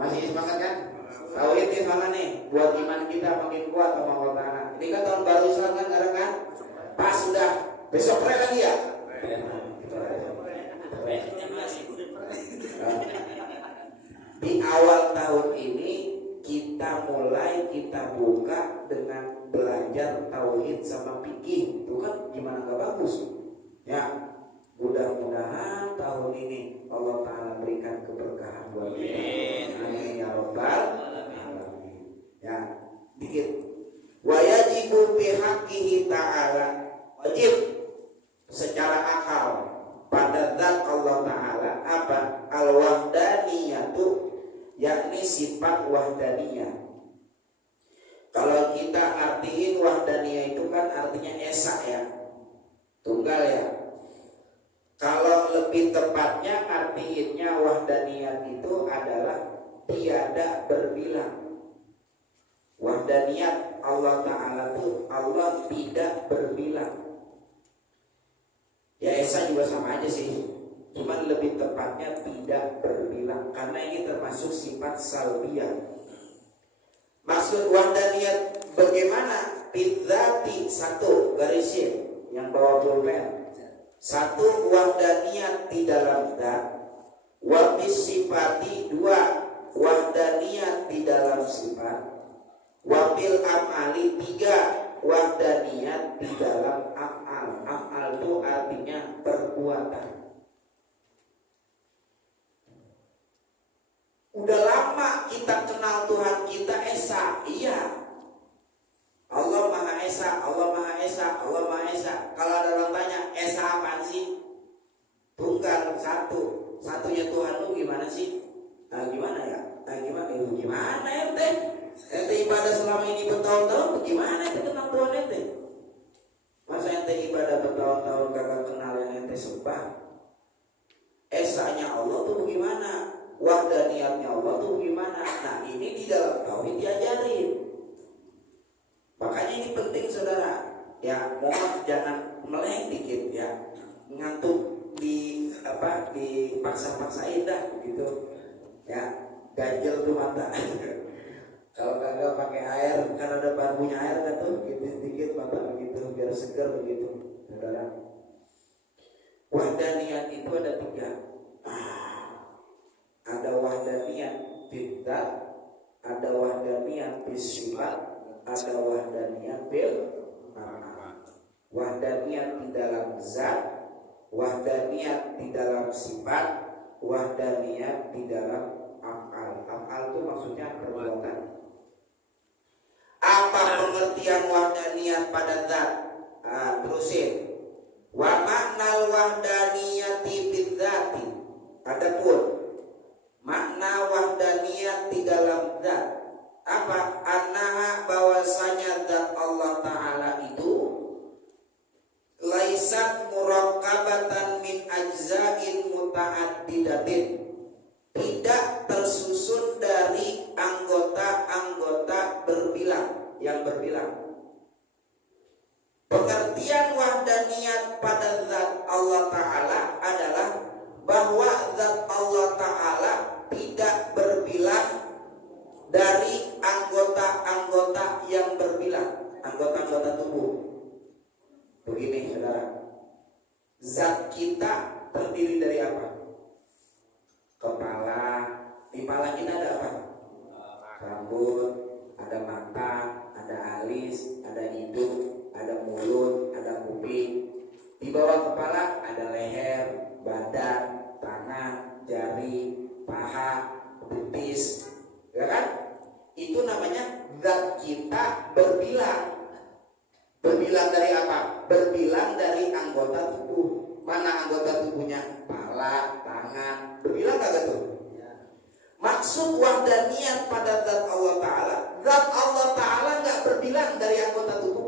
Masih semangat kan? Tauhid di mana nih? Buat iman kita makin kuat sama Allah Ta'ala. Ini kan tahun baru Islam kan sekarang kan? Pas sudah. Besok pre lagi ya? Di awal tahun ini kita buka dengan belajar tauhid sama fikih. Itu kan gimana gak bagus ya. Mudah-mudahan tahun ini Allah Ta'ala berikan keberkahan buat kita. Amin ya rabbal alamin. Ya, dikit. Wa yajibu bi haqqihi ta'ala. Wajib secara akal pada zat Allah Ta'ala apa? Al-wahdaniyatu, yakni sifat wahdaniyah. Kalau kita artiin wahdaniyah itu kan artinya esa ya, tunggal ya. Kalau lebih tepatnya artinya wahdaniyat itu adalah tiada berbilang. Wahdaniyat Allah Ta'ala itu Allah tidak berbilang. Ya esa juga sama aja sih, cuman lebih tepatnya tidak berbilang karena ini termasuk sifat salbiyah. Maksud wahdaniyat bagaimana? Bidzati, satu garisin yang bawa pulpen. Satu, wahdaniyat di dalam zat. Wa bisifati, dua, wahdaniyat di dalam sifat. Wa bil amali, tiga, wahdaniyat di dalam af'al. Af'al itu artinya perbuatan. Udah lama kita kenal Tuhan kita esa, iya. Allah Maha Esa, Allah Maha Esa, Allah Maha Esa. Kalau ada orang tanya, Esa apaan sih? Tunggal, satu. Satunya Tuhan lu gimana sih? Nah gimana ya? Gimana ente? Ente ibadah selama ini bertahun-tahun, gimana ente kenal Tuhan ente? Masa ente ibadah bertahun-tahun kagak kenal yang ente sembah? Esanya Allah tuh bagaimana? Wahdaniyatnya Allah tuh bagaimana? Nah ini di dalam tauhid diajarin. Makanya ini penting saudara. Ya mohon jangan meleng dikit ya. Ngantuk dipaksa-paksain dah gitu. Ya ganjel tuh mata. Kalau kagak pakai air, kan ada bambunya air kan tuh, dikit-dikit mata begitu biar segar begitu, saudara. Wahdaniyat itu ada 3. Ada wahdaniyat bidzat, ada wahdaniyat bisifat, ada wahdaniyat bil ma'na. Wahdaniyat di dalam zat, wahdaniyat di dalam sifat, wahdaniyat di dalam af'al. Af'al itu maksudnya perbuatan. Apa pengertian wahdaniyat pada zat? Terusin. Wa ma'nal wahdaniyati bidzati. Adapun makna wahdaniyat di dalam zat apa? Annaha, bahwasanya zat Allah Ta'ala itu laisat murakkabatan min ajza'in muta'addidatin, tidak tersusun dari anggota-anggota yang berbilang. Pengertian wahdaniyat pada zat Allah Ta'ala adalah bahwa kita terdiri dari apa? Kepala. Di kepala kita ada apa? Rambut, ada mata, ada alis, ada hidung, ada mulut, ada kuping. Di bawah kepala ada leher, badan, tangan, jari, paha, betis, ya kan? Itu namanya zat kita berbilang. Berbilang dari apa? Berbilang dari anggota tubuh. Mana anggota tubuhnya? Kepala, tangan. Berbilang kagak tuh? Maksud wahdaniyat pada zat Allah Ta'ala, zat Allah Ta'ala gak berbilang dari anggota tubuh.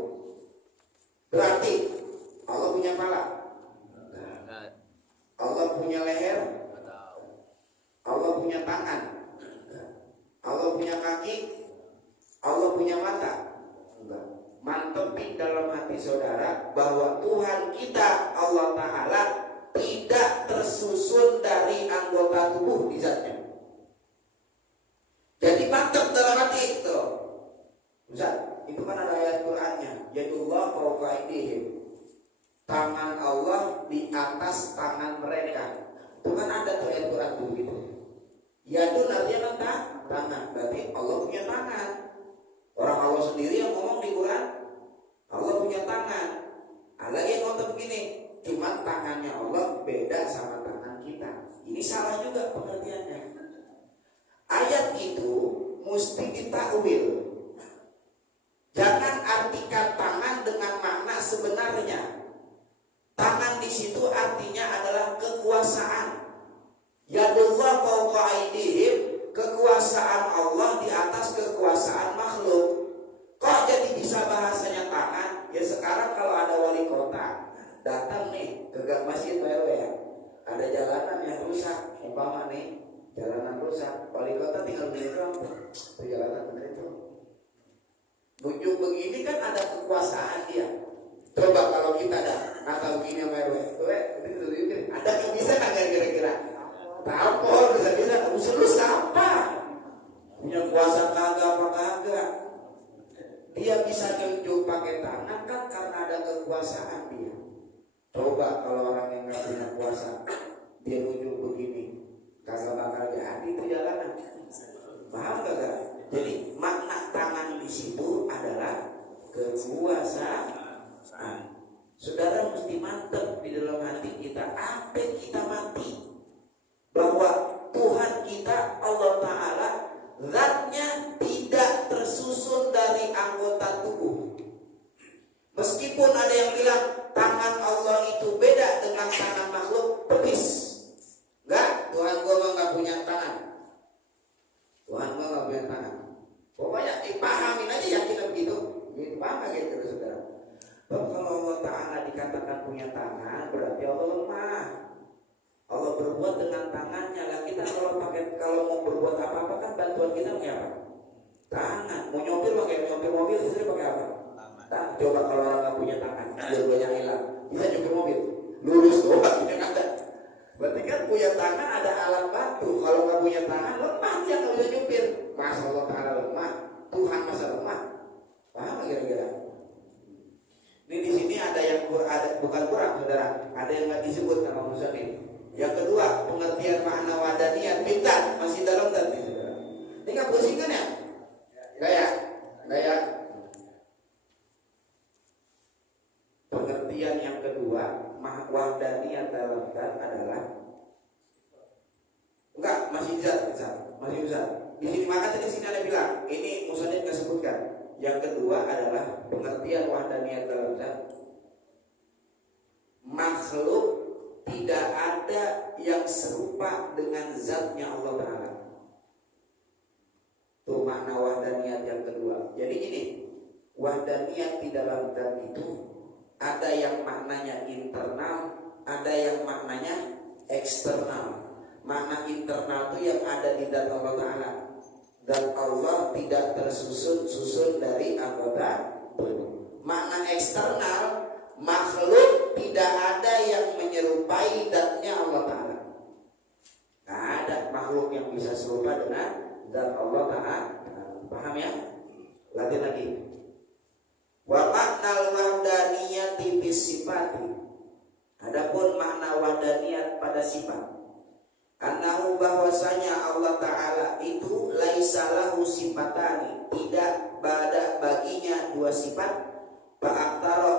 Berarti Allah punya kepala, Allah punya leher, Allah punya tangan, Allah punya kaki, Allah punya mata. Mantepin dalam hati saudara bahwa Tuhan kita Allah Ta'ala tidak tersusun dari anggota tubuh di zatnya. Jadi mantep dalam hati itu. Ustaz, itu kan ada ayat Qur'annya, yadullah fawqa aydihim. Tangan Allah di atas tangan mereka. Itu kan ada tuh ayat Qur'an tuh gitu. Yadun artinya kan tangan, berarti Allah punya tangan. Orang Allah sendiri yang ngomong di Quran, Allah punya tangan. Ada lagi yang ngomong begini, cuma tangannya Allah beda sama tangan kita. Ini salah juga pengertiannya. Ayat itu mesti ditakwil. Jangan artikan tangan dengan makna sebenarnya. Tangan di situ artinya adalah kekuasaan. Yadullah fawqa aydihim, kekuasaan Allah di atas kekuasaan makhluk. Kok jadi bisa bahasanya tangan? Ya sekarang kalau ada wali kota datang nih ke masjid baru ya, ada jalanan yang rusak, umpama nih jalanan rusak, wali kota tinggal bilang itu jalanan bener itu. Nunjuk begini kan ada kekuasaan dia. Coba kalau kita ada kata begini sama RW, ada yang bisa nggak kira-kira? Tampol bisa usul lu siapa? Punya kuasa kagak apa kagak? Dia bisa nunjuk pakai tangan kan karena ada kekuasaan dia. Coba kalau orang yang nggak punya kuasa, dia nunjuk begini, kagak bakal jadi itu jalanan. Paham kagak? Jadi makna tangan di situ adalah kekuasaan. Saudara mesti mantap di dalam hati kita, apa kita mati bahwa Tuhan kita Allah Ta'ala zatnya tidak tersusun dari anggota tubuh. Meskipun ada yang bilang tangan Allah itu beda dengan tangan makhluk, persis. Enggak, Tuhan gua mah nggak punya tangan. Tuhan gua nggak punya tangan. Pokoknya dipahamin aja, yakin begitu. Gitu, paham gak gitu saudara? Kalau Allah Ta'ala dikatakan punya tangan, berarti Allah lemah. Allah berbuat dengan tangannya. Lah kita kalau mau berbuat apa-apa kan bantuan kita pakai apa? Tangan. Mau nyopir pakai nyopir mobil, istri pakai apa? Tangan. Coba kalau orang nggak punya tangan, dua-duanya hilang, bisa nyopir mobil? Lurus doang, yang ada. Berarti kan punya tangan ada alat bantu. Kalau nggak punya tangan, lemah dia nggak bisa nyopir. Masa Allah Ta'ala lemah? Tuhan masa lemah? Paham kira-kira? Ini di sini ada yang bukan kurang, saudara. Ada yang nggak disebut nama Muslim. Yang kedua, pengertian makna wadaniyat bintang masih dalam tadi, saudara. Ini nggak pusing kan ya? Nggak ya? Pengertian yang kedua, wadaniyat dalam zat adalah enggak, masih zat. Di sini maka tadi sini ada bilang, ini Muslim nggak sebutkan. Yang kedua adalah pengertian wahdaniyat dalam zat. Makhluk tidak ada yang serupa dengan zatnya Allah Ta'ala. Itu makna wahdaniyat yang kedua. Jadi gini, wahdaniyat di dalam zat itu ada yang maknanya internal, ada yang maknanya eksternal. Makna internal itu yang ada di zat Allah Ta'ala. Dan Allah tidak tersusun dari anggota tubuh. Makna eksternal, makhluk tidak ada yang menyerupai zatnya Allah Ta'ala. Tidak ada makhluk yang bisa serupa dengan zat Allah Ta'ala. Paham ya? Lagi. Wa maknal wahdaniyati bisifati. Adapun makna wahdaniyat pada sifat, annahu bahwasanya Allah Ta'ala itu laisa lahu sifatani, tidak ada baginya dua sifat, fa'aktaro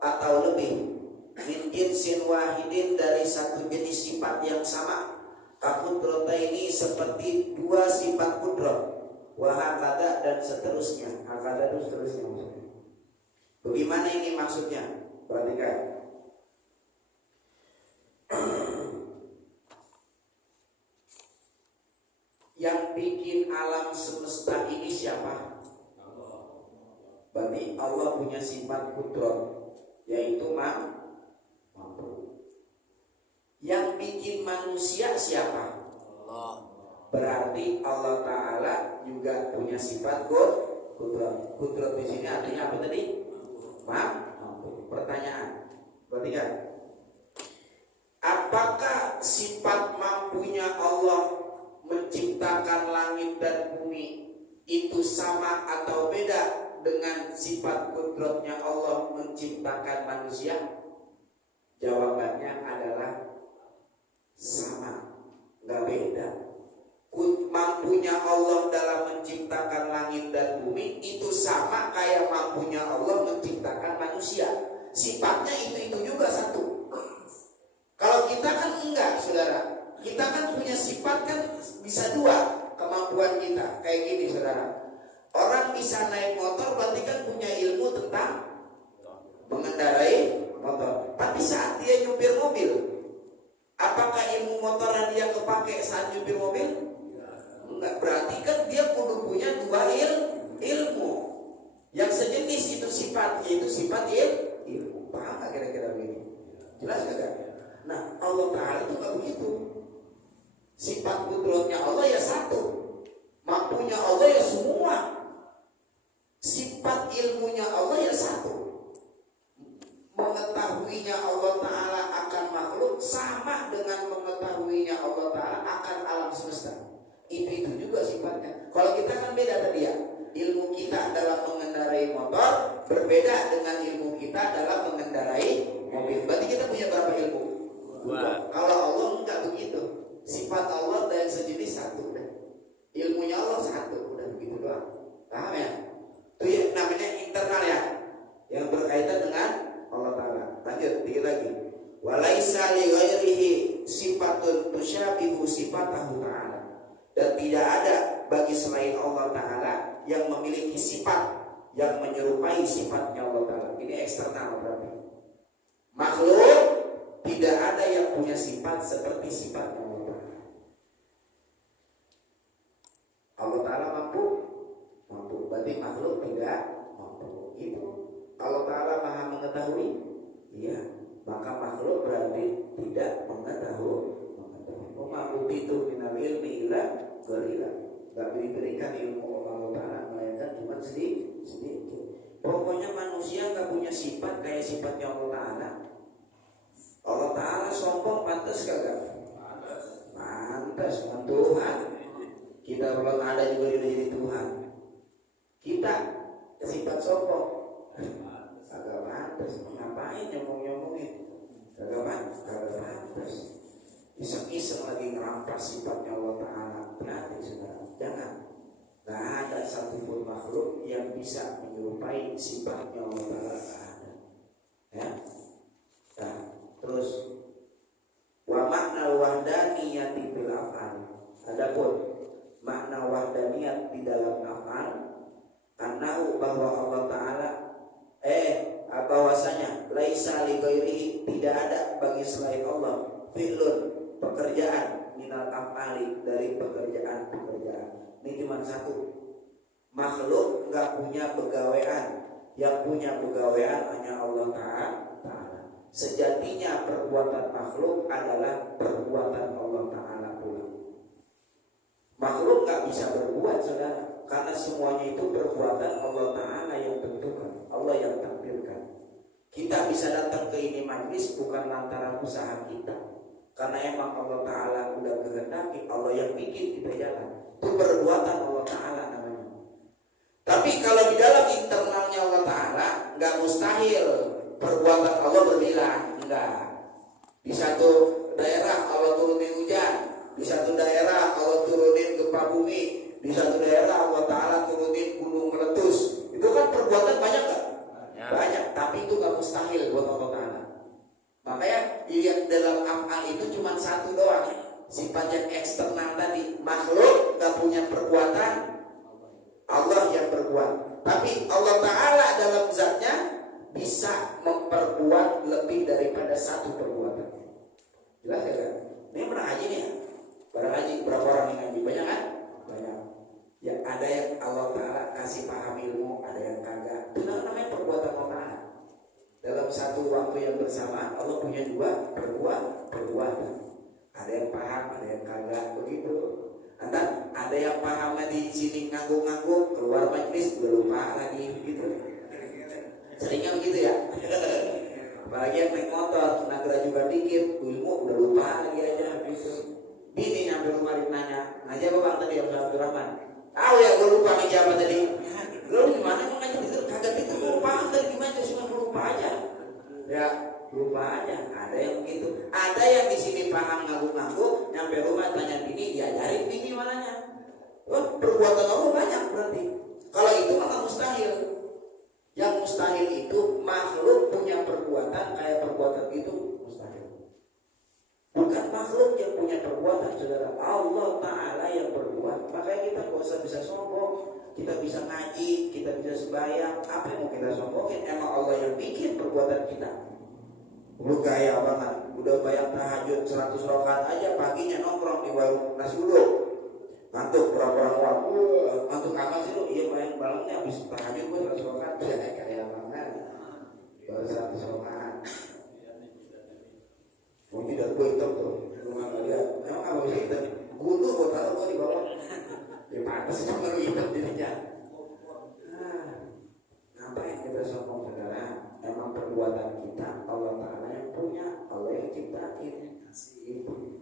atau lebih, min jinsin wahidin dari satu jenis sifat yang sama, kakudrata ini seperti dua sifat kudrat, wahakada dan seterusnya. Hakada itu seterusnya maksudnya. Bagaimana ini maksudnya? Perhatikan. Yang bikin alam semesta ini siapa? Berarti Allah punya sifat kudrat, yaitu mampu. Yang bikin manusia siapa? Allah. Berarti Allah Ta'ala juga punya sifat kudrat. Kudrat di sini artinya apa tadi? Mampu. Pertanyaan, perhatikan. Apakah sifat mampunya Allah menciptakan langit dan bumi itu sama atau beda dengan sifat kudratnya Allah menciptakan manusia? Jawabannya adalah sama, nggak beda. Mampunya Allah dalam menciptakan langit dan bumi itu sama kayak mampunya Allah menciptakan manusia. Sifatnya itu juga satu. Kalau kita kan enggak, saudara. Kita kan punya sifat kan bisa dua kemampuan kita. Kayak gini, saudara. Orang bisa naik motor berarti kan punya ilmu tentang mengendarai motor. Tapi saat dia nyupir mobil, apakah ilmu motor yang dia kepake saat nyupir mobil? Enggak. Berarti kan dia kudu punya dua ilmu. Yang sejenis itu sifat, yaitu sifat ilmu. Paham gak kira-kira begini? Jelas gak? Nah, Allah Ta'ala itu gak begitu. Sifat kudratnya Allah ya satu, mampunya Allah ya semua. Sifat ilmunya Allah ya satu. Mengetahuinya Allah Ta'ala akan makhluk sama dengan mengetahuinya Allah Ta'ala akan alam semesta. Itu juga sifatnya. Kalau kita kan beda tadi ya. Ilmu kita dalam mengendarai motor berbeda dengan ilmu kita dalam mengendarai mobil. Berarti kita punya berapa ilmu? Kalau Allah enggak begitu. Sifat Allah dan sejenis satu udah. Ilmunya Allah satu udah begitu doang. Paham ya? Itu ya namanya internal ya, yang berkaitan dengan Allah Ta'ala. Lanjut dikit lagi. Walaisa li ghairihi sifatun tusyabihu sifatahu ta'ala. Dan tidak ada bagi selain Allah Ta'ala yang memiliki sifat yang menyerupai sifatnya Allah Ta'ala. Ini eksternal berarti. Makhluk tidak ada yang punya sifat seperti sifatnya Allah Ta'ala. Allah Ta'ala mampu. Berarti makhluk tidak mampu. Itu Allah Ta'ala maha mengetahui. Iya. Maka makhluk berarti tidak mengetahui. Mampu itu minal ilmi ila gharila. Gak diberikan ilmu Allah Ta'ala melainkan cuma sedikit. Pokoknya manusia gak punya sifat kayak sifatnya Allah Ta'ala. Allah Ta'ala sombong pantas kagak? Pantas dengan Tuhan. Kita belum ada juga jadi Tuhan. Kita sifat sombong kagak pantas. Ngapain nyomong-nyomongin? Kagak pantas. Iseng-iseng lagi ngerampas sifatnya Allah Ta'ala. Berarti saudara, jangan. Gak ada satupun makhluk yang bisa menyerupai sifatnya Allah Ta'ala. Gak ada. Ya. Nah, terus wa makna wahdaniyati fil af'al. Adapun makna wahdaniyat di dalam af'al, annahu bahwa Allah Ta'ala bahwasanya laisa li ghairihi, tidak ada bagi selain Allah fi'lun, pekerjaan, minal af'ali, dari pekerjaan. Ini cuma satu. Makhluk enggak punya pegawaian. Yang punya pegawaian hanya Allah Ta'ala. Sejatinya perbuatan makhluk adalah perbuatan Allah Ta'ala pula. Makhluk enggak bisa berbuat, saudara, karena semuanya itu perbuatan Allah Ta'ala yang tentukan, Allah yang takdirkan. Kita bisa datang ke ini majlis bukan lantaran usaha kita, karena emang Allah Ta'ala udah kehendaki, Allah yang bikin kita jalan. Itu perbuatan Allah Ta'ala namanya. Tapi kalau di dalam internalnya Allah Ta'ala, nggak mustahil perbuatan Allah berbilang, enggak. Di satu daerah Allah turunin hujan, di satu daerah Allah turunin gempa bumi, di satu daerah Allah Ta'ala turunin gunung meletus. Itu kan perbuatan banyak gak? Banyak, tapi itu gak mustahil buat Allah Ta'ala. Makanya lihat dalam af'al itu cuma satu doang, sifat yang eksternal tadi. Makhluk gak punya perbuatan, Allah yang berbuat. Tapi Allah Ta'ala dalam zatnya bisa memperbuat lebih daripada satu perbuatan. Jelas ya kan? Ini pernah haji nih ya? Barang haji, berapa orang yang haji? Banyak kan? Banyak. Ya ada yang Allah Ta'ala kasih paham ilmu, ada yang kagak. Itu namanya perbuatan Allah Ta'ala. Dalam satu waktu yang bersamaan Allah punya dua perbuatan. Ada yang paham, ada yang kagak, begitu. Ada yang pahamnya di sini ngangguk-ngangguk, keluar majlis udah lupa lagi, begitu. Seringnya begitu ya. Apalagi yang naik motor, kena gerajukan dikit, ilmu udah lupa lagi aja, gitu. Bini nyampe rumah nanya, ngaji apa bang tadi Abdul Rahman? Tahu ya, gue lupa ngaji apa tadi. Lu gimana mau ngaji itu? Kagak itu lupa tadi gimana? Cuma lupa aja. Ya, lupa aja. Ada yang begitu. Ada yang di sini paham ngangguk-ngangguk, nyampe rumah tanya bini, diajarin bini mananya. Oh, perbuatan Allah banyak berarti. Kalau itu maka mustahil. Yang mustahil itu makhluk punya perbuatan kayak perbuatan itu mustahil. Bukan makhluk yang punya perbuatan, saudara. Allah Ta'ala yang berbuat. Makanya kita gak usah bisa sombong. Kita bisa ngaji, kita bisa sembahyang. Apa yang mau kita sombongin? Emang Allah yang bikin perbuatan kita. Lu kaya banget, udah bayang tahajud 100 rakaat aja, paginya nongkrong di warung nasi uduk. Ngantuk pura-pura uang. Ngantuk amat sih lu? Iya bayang balangnya habis tahajud gue 100 rakaat. Ya kaya banget. Baru 100 rakaat. Mau tidak gue hitam tuh. Rumah kalian. Emang apa bisa hitam? Gundu gue taruh gue di bawah. Ya pantas itu baru hitam dirinya. Ngapain kita sombong saudara? Emang perbuatan kita Allah Ta'ala yang punya, Allah yang ciptain.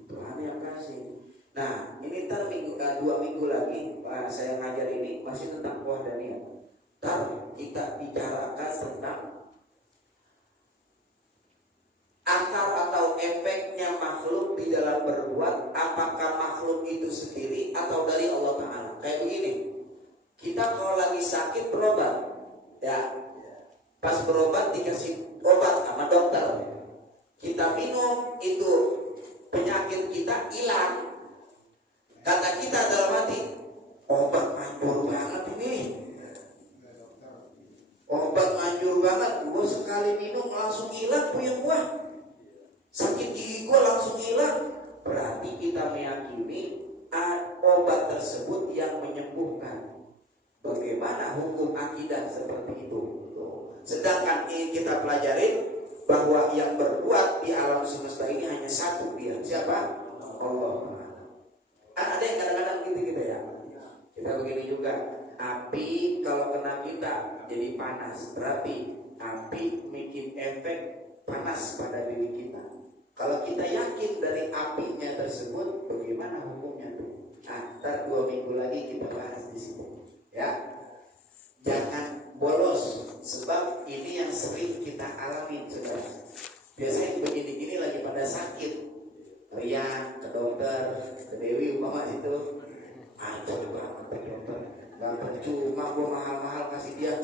Tuhan yang kasih. Nah ini ntar 2 minggu lagi saya ngajar ini masih tentang wahdaniyah. Ntar kita bicarakan tentang akar atau efeknya makhluk di dalam berbuat. Apakah makhluk itu sendiri atau dari Allah Ta'ala? Kayak begini, kita kalau lagi sakit berobat, ya pas berobat dikasih obat sama dokter, kita minum itu penyakit kita hilang. Kata kita dalam hati, obat manjur banget ini, obat manjur banget, gue sekali minum langsung hilang punya gua, sakit gigi gue langsung hilang. Berarti kita meyakini obat tersebut yang menyembuhkan. Bagaimana hukum akidah seperti itu? Sedangkan ini kita pelajari bahwa yang berbuat di alam semesta ini hanya satu, dia siapa? Allah. Ada yang kadang-kadang gitu ya. Kita begini juga. Api kalau kena kita jadi panas, berarti api bikin efek panas pada diri kita. Kalau kita yakin dari apinya tersebut, bagaimana hukumnya tuh? Ntar 2 minggu lagi kita bahas di sini. Ya, jangan bolos, sebab ini yang sering kita alami, saudara. Biasanya begini-gini lagi pada sakit, riak ke dokter, ke Dewi umpama itu, aduh banget ke dokter, nggak percuma gua mahal-mahal kasih dia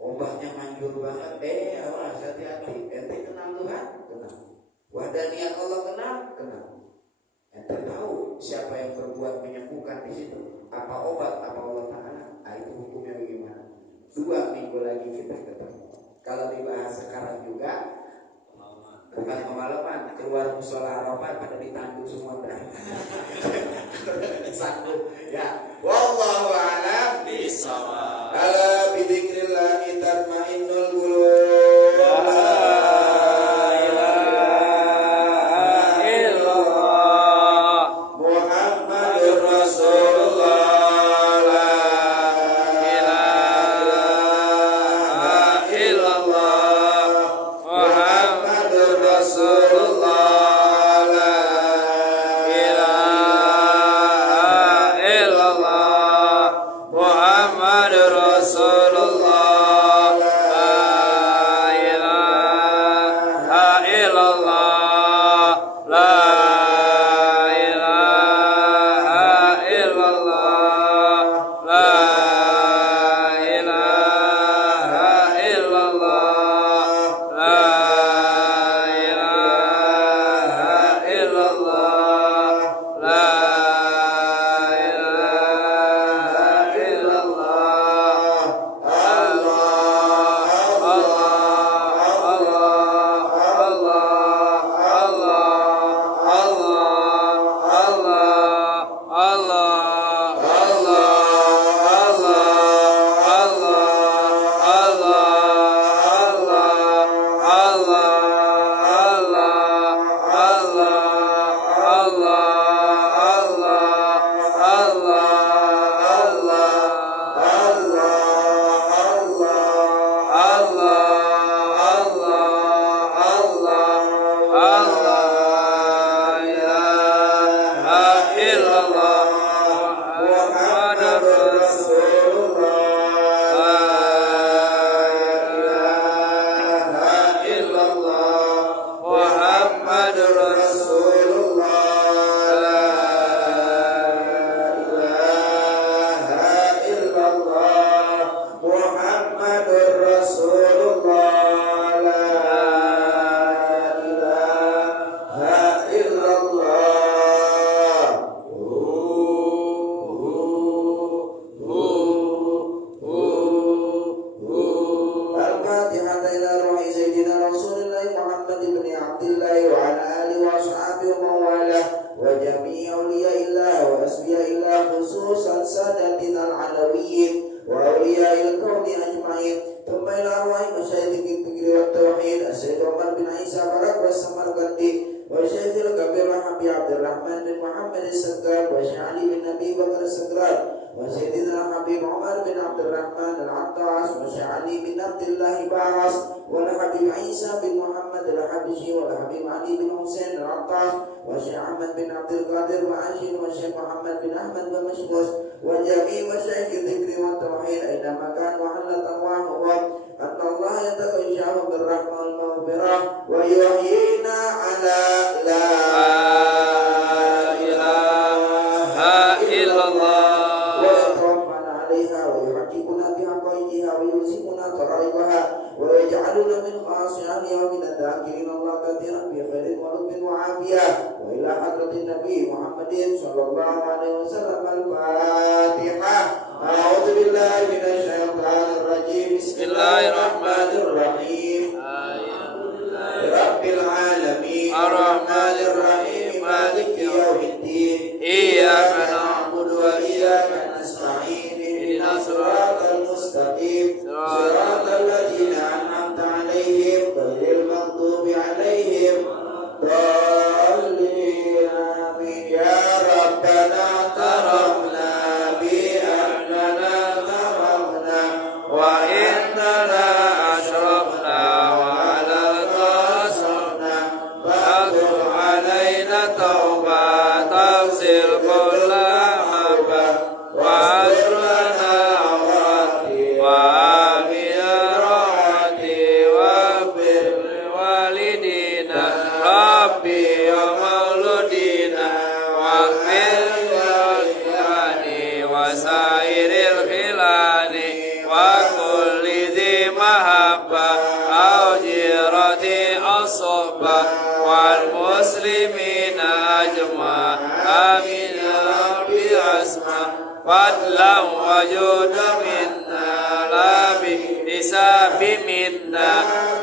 obatnya manjur banget. Awas hati-hati, ente kenal Tuhan, kenal. Wahdaniyat Allah kenal. Ente tahu siapa yang berbuat menyembuhkan di situ? Apa obat, apa Allah Ta'ala? Itu hukumnya bagaimana? 2 minggu lagi kita ketemu. Kalau dibahas sekarang juga, bukan kemalaman, keluar musola Arafah pada ditanduk semua dah. Sanggup. Ya. Wallahu a'lam bishawab. Ala bidzikrillah tatmainnul qulub. illallah Sabarak wa Samarqandi wa Syekhil Kabir Habib Abdurrahman bin Muhammad As-Saggar wa Syekh Ali bin Nabi Bakar As-Sagrar wa Sayyidina Habib Umar bin Abdurrahman Al-Attas wa Syekh Ali bin Abdullah Baras wa Habib Isa bin Muhammad Al-Habsyi wa Habib Ali bin Husain Al-Attas wa Syekh Ahmad bin Abdul Qadir wa Ashir wa Syekh Muhammad bin Ahmad wa Mashmus wa Jami wa Syekh Dzikri wa Tauhid aina makan wa halatan wa huwa anna Allah yataghashahu birrahmah wal maghfirah wa yuhyina ala la ilaha illallah wa yatawaffana 'alaiha wa yuhaqqqiquna bihaqaiqiha wa yuzimuna tara'iqaha wa yaj'aluna min khashi'ati wa min adh-dhakirin Allah katsiran bi khairin wa lutfin wa 'afiyah wa ila hadratin Nabi Muhammadin sallallahu alaihi wasallam al-Fatihah. A'udzu billahi minasy syaithanir rajim. Bismillahirrahmanirrahim. Rabbil alamin arrahmanir rahim maliki yaumiddin iyyaka na'budu wa iyyaka nasta'in ihdinas siratal mustaqim siratal ladzina an'amta 'alaihim ghairil maghdubi 'alaihim waladdallin amin. Ya rabbana tarhamna bi annana tarhamna wa innana ashrafna wa ala tasrafna fadhur alaina taubat tafsir kulla haba wa asrana awrati wa amirati wa bir walidina rabbi wa mauludina wa fil walidani wa sairil khilani wa kulli dhi mahabba au jirati as-sohba wal muslimina ajma amin ya rabbi asma fadlan wa juda minna la bi hisabi minna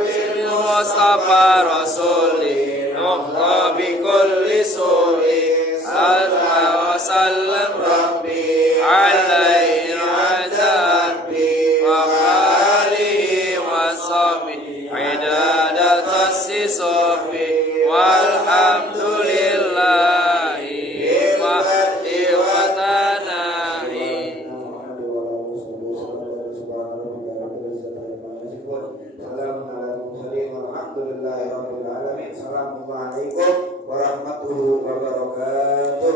bil mustafa rasuli nuhra bi kulli suri sallallahu wa sallam rabbi alaihi rajabbi wa alihi wa sahbihi idadat as-sisbi walhamdulillahi wa tanahi. Assalamualaikum warahmatullahi wabarakatuh.